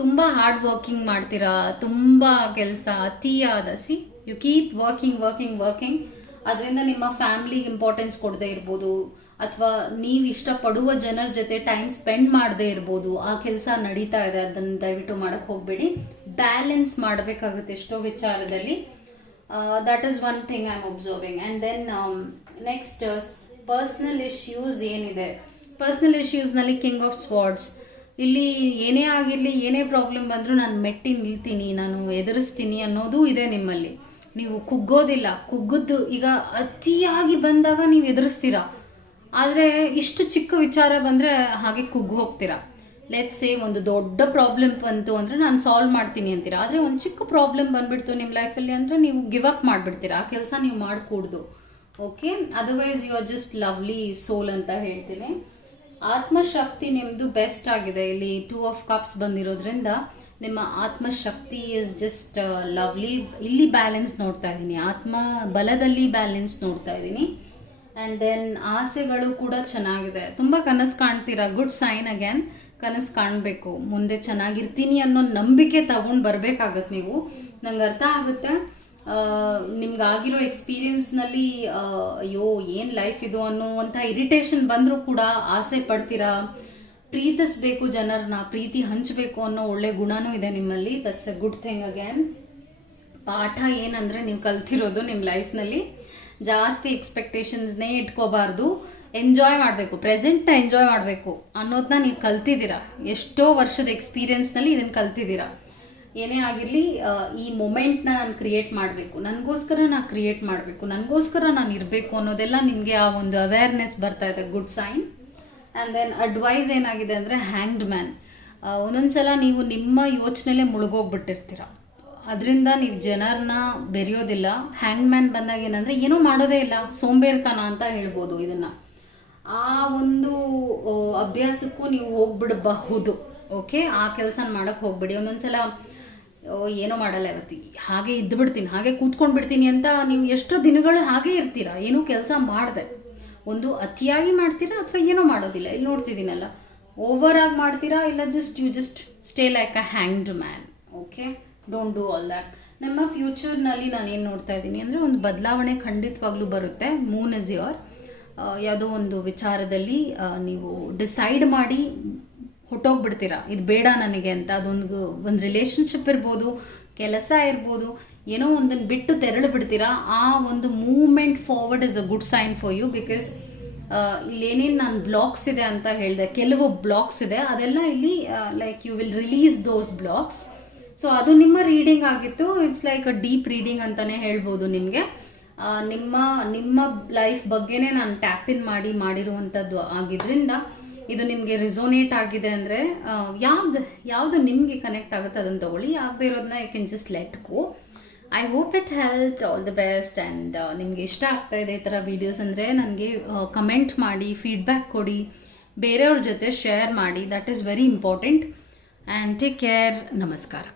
ತುಂಬ ಹಾರ್ಡ್ ವರ್ಕಿಂಗ್ ಮಾಡ್ತೀರಾ, ತುಂಬ ಕೆಲಸ ಅತಿಯಾದ. You keep working. ಅದರಿಂದ ನಿಮ್ಮ ಫ್ಯಾಮಿಲಿಗೆ ಇಂಪಾರ್ಟೆನ್ಸ್ ಕೊಡದೇ ಇರ್ಬೋದು, ಅಥವಾ ನೀವು ಇಷ್ಟಪಡುವ ಜನರ ಜೊತೆ ಟೈಮ್ ಸ್ಪೆಂಡ್ ಮಾಡದೇ ಇರ್ಬೋದು. ಆ ಕೆಲಸ ನಡೀತಾ ಇದೆ, ಅದನ್ನು ದಯವಿಟ್ಟು ಮಾಡೋಕ್ಕೆ ಹೋಗಬೇಡಿ. ಬ್ಯಾಲೆನ್ಸ್ ಮಾಡಬೇಕಾಗುತ್ತೆ ಎಷ್ಟೋ ವಿಚಾರದಲ್ಲಿ. That is one thing I am observing. And then next personal issues ಏನಿದೆ, ಪರ್ಸ್ನಲ್ ಇಶ್ಯೂಸ್ನಲ್ಲಿ ಕಿಂಗ್ ಆಫ್ ಸ್ವಾರ್ಡ್ಸ್. ಇಲ್ಲಿ ಏನೇ ಆಗಿರಲಿ, ಏನೇ ಪ್ರಾಬ್ಲಮ್ ಬಂದರೂ ನಾನು ಮೆಟ್ಟಿ ನಿಲ್ತೀನಿ, ನಾನು ಎದುರಿಸ್ತೀನಿ ಅನ್ನೋದು ಇದೆ ನಿಮ್ಮಲ್ಲಿ. ನೀವು ಕುಗ್ಗೋದಿಲ್ಲ. ಕುಗ್ಗಿದ್ರು ಈಗ ಅತಿಯಾಗಿ ಬಂದಾಗ ನೀವು ಎದುರಿಸ್ತೀರಾ, ಆದರೆ ಇಷ್ಟು ಚಿಕ್ಕ ವಿಚಾರ ಬಂದರೆ ಹಾಗೆ ಕುಗ್ಗಿ ಹೋಗ್ತೀರಾ. ಲೆಟ್ಸ್ ಸೇ ಒಂದು ದೊಡ್ಡ ಪ್ರಾಬ್ಲಮ್ ಬಂತು ಅಂದರೆ ನಾನು ಸಾಲ್ವ್ ಮಾಡ್ತೀನಿ ಅಂತೀರಾ. ಆದರೆ ಒಂದು ಚಿಕ್ಕ ಪ್ರಾಬ್ಲಮ್ ಬಂದುಬಿಡ್ತು ನಿಮ್ಮ ಲೈಫಲ್ಲಿ ಅಂದರೆ ನೀವು ಗಿವ್ ಅಪ್ ಮಾಡಿಬಿಡ್ತೀರಾ. ಆ ಕೆಲಸ ನೀವು ಮಾಡಿಕೊಡ್ದು. Okay, otherwise you are just lovely soul ಅಂತ ಹೇಳ್ತೀನಿ. ಆತ್ಮಶಕ್ತಿ ನಿಮ್ಮದು ಬೆಸ್ಟ್ ಆಗಿದೆ. ಇಲ್ಲಿ 2 ಆಫ್ ಕಪ್ಸ್ ಬಂದಿರೋದ್ರಿಂದ ನಿಮ್ಮ ಆತ್ಮಶಕ್ತಿ ಇಸ್ ಜಸ್ಟ್ ಲವ್ಲಿ. ಇಲ್ಲಿ ಬ್ಯಾಲೆನ್ಸ್ ನೋಡ್ತಾ ಇದ್ದೀನಿ, ಆತ್ಮ ಬಲದಲ್ಲಿ ಬ್ಯಾಲೆನ್ಸ್ ನೋಡ್ತಾ ಇದ್ದೀನಿ. ಆ್ಯಂಡ್ ದೆನ್ ಆಸೆಗಳು ಕೂಡ ಚೆನ್ನಾಗಿದೆ. ತುಂಬ ಕನಸು ಕಾಣ್ತೀರಾ, ಗುಡ್ ಸೈನ್ ಅಗೇನ್. ಕನಸು ಕಾಣಬೇಕು, ಮುಂದೆ ಚೆನ್ನಾಗಿರ್ತೀನಿ ಅನ್ನೋ ನಂಬಿಕೆ ತಗೊಂಡು ಬರಬೇಕಾಗತ್ತೆ ನೀವು. ನಂಗೆ ಅರ್ಥ ಆಗುತ್ತೆ ನಿಮ್ಗಾಗಿರೋ ಎಕ್ಸ್ಪೀರಿಯನ್ಸ್ನಲ್ಲಿ ಅಯ್ಯೋ ಏನು ಲೈಫ್ ಇದು ಅನ್ನೋವಂಥ ಇರಿಟೇಷನ್ ಬಂದರೂ ಕೂಡ ಆಸೆ ಪಡ್ತೀರಾ. ಪ್ರೀತಿಸ್ಬೇಕು, ಜನರನ್ನ ಪ್ರೀತಿ ಹಂಚಬೇಕು ಅನ್ನೋ ಒಳ್ಳೆ ಗುಣನೂ ಇದೆ ನಿಮ್ಮಲ್ಲಿ. That's A good thing again. ಪಾಠ ಏನಂದರೆ ನೀವು ಕಲ್ತಿರೋದು ನಿಮ್ಮ ಲೈಫ್ನಲ್ಲಿ ಜಾಸ್ತಿ ಎಕ್ಸ್ಪೆಕ್ಟೇಷನ್ಸ್ನೇ ಇಟ್ಕೋಬಾರ್ದು. ಎಂಜಾಯ್ ಮಾಡಬೇಕು, ಪ್ರೆಸೆಂಟ್ನ ಎಂಜಾಯ್ ಮಾಡಬೇಕು ಅನ್ನೋದನ್ನ ನೀವು ಕಲ್ತಿದ್ದೀರಾ. ಎಷ್ಟೋ ವರ್ಷದ ಎಕ್ಸ್ಪೀರಿಯನ್ಸ್ನಲ್ಲಿ ಇದನ್ನು ಕಲ್ತಿದ್ದೀರಾ. ಏನೇ ಆಗಿರಲಿ, ಈ ಮೊಮೆಂಟ್ನ ನಾನು ಕ್ರಿಯೇಟ್ ಮಾಡಬೇಕು, ನನಗೋಸ್ಕರ ನಾನು ಕ್ರಿಯೇಟ್ ಮಾಡಬೇಕು, ನನಗೋಸ್ಕರ ನಾನು ಇರಬೇಕು ಅನ್ನೋದೆಲ್ಲ ನಿಮಗೆ ಆ ಒಂದು ಅವೇರ್ನೆಸ್ ಬರ್ತಾ ಇದೆ. Good sign. And then advice ಏನಾಗಿದೆ ಅಂದರೆ ಹ್ಯಾಂಗ್ಡ್ ಮ್ಯಾನ್. ಒಂದೊಂದು ಸಲ ನೀವು ನಿಮ್ಮ ಯೋಚನೆಯಲ್ಲೇ ಮುಳುಗೋಗ್ಬಿಟ್ಟಿರ್ತೀರ, ಅದರಿಂದ ನೀವು ಜನರನ್ನ ಬೆರೆಯೋದಿಲ್ಲ. ಹ್ಯಾಂಗ್ ಮ್ಯಾನ್ ಬಂದಾಗ ಏನಂದರೆ ಏನೂ ಮಾಡೋದೇ ಇಲ್ಲ, ಸೋಂಬೇರಿತನ ಅಂತ ಹೇಳ್ಬೋದು ಇದನ್ನು. ಆ ಒಂದು ಅಭ್ಯಾಸಕ್ಕೂ ನೀವು ಹೋಗ್ಬಿಡಬಹುದು. ಓಕೆ, ಆ ಕೆಲಸ ಮಾಡೋಕ್ಕೆ ಹೋಗ್ಬಿಡಿ. ಒಂದೊಂದು ಸಲ ಏನೋ ಮಾಡಲ್ಲ ಇವತ್ತು, ಹಾಗೆ ಇದ್ದು ಬಿಡ್ತೀನಿ, ಹಾಗೆ ಕೂತ್ಕೊಂಡು ಬಿಡ್ತೀನಿ ಅಂತ ನೀವು ಎಷ್ಟೋ ದಿನಗಳು ಹಾಗೇ ಇರ್ತೀರಾ, ಏನೂ ಕೆಲಸ ಮಾಡದೆ. ಒಂದು ಅತಿಯಾಗಿ ಮಾಡ್ತೀರಾ ಅಥವಾ ಏನೋ ಮಾಡೋದಿಲ್ಲ. ಇಲ್ಲಿ ನೋಡ್ತಿದ್ದೀನಲ್ಲ, ಓವರ್ ಆಗಿ ಮಾಡ್ತೀರಾ, ಇಲ್ಲ you just stay like a hanged man. Okay, don't do all that. ನಮ್ಮ ಫ್ಯೂಚರ್ನಲ್ಲಿ ನಾನು ಏನು ನೋಡ್ತಾ ಇದ್ದೀನಿ ಅಂದರೆ ಒಂದು ಬದಲಾವಣೆ ಖಂಡಿತವಾಗ್ಲೂ ಬರುತ್ತೆ. Moon is your. ಯಾವುದೋ ಒಂದು ವಿಚಾರದಲ್ಲಿ ನೀವು ಡಿಸೈಡ್ ಮಾಡಿ ಹೊಟ್ಟೋಗ್ಬಿಡ್ತೀರಾ, ಇದು ಬೇಡ ನನಗೆ ಅಂತ. ಒಂದು ರಿಲೇಷನ್ಶಿಪ್ ಇರ್ಬೋದು, ಕೆಲಸ ಇರ್ಬೋದು, ಏನೋ ಒಂದನ್ನು ಬಿಟ್ಟು ತೆರಳು ಬಿಡ್ತೀರಾ. ಆ ಒಂದು movement forward is a good sign for you. Because ಇಲ್ಲೇನೇನು ನಾನು ಬ್ಲಾಕ್ಸ್ ಇದೆ ಅಂತ ಹೇಳಿದೆ, ಕೆಲವು ಬ್ಲಾಕ್ಸ್ ಇದೆ, ಅದೆಲ್ಲ ಇಲ್ಲಿ like you will release those blocks. So ಅದು ನಿಮ್ಮ ರೀಡಿಂಗ್ ಆಗಿತ್ತು. It's like a deep reading ಅಂತಲೇ ಹೇಳ್ಬೋದು ನಿಮಗೆ. ನಿಮ್ಮ ಲೈಫ್ ಬಗ್ಗೆನೇ ನಾನು ಟ್ಯಾಪ್ ಇನ್ ಮಾಡಿರುವಂಥದ್ದು ಆಗಿದ್ರಿಂದ ಇದು ನಿಮಗೆ ರಿಸೋನೇಟ್ ಆಗಿದೆ ಅಂದರೆ ಯಾವುದು ನಿಮಗೆ ಕನೆಕ್ಟ್ ಆಗುತ್ತೆ ಅದನ್ನು ತೊಗೊಳ್ಳಿ. ಆಗದೆ ಇರೋದನ್ನ you can just let go. I hope it help. All the best. And ನಿಮಗೆ ಇಷ್ಟ ಆಗ್ತಾ ಇದೆ ಈ ಥರ ವೀಡಿಯೋಸ್ ಅಂದರೆ ನನಗೆ ಕಮೆಂಟ್ ಮಾಡಿ, ಫೀಡ್ಬ್ಯಾಕ್ ಕೊಡಿ, ಬೇರೆಯವ್ರ ಜೊತೆ ಶೇರ್ ಮಾಡಿ. That is very important. And take care. ನಮಸ್ಕಾರ.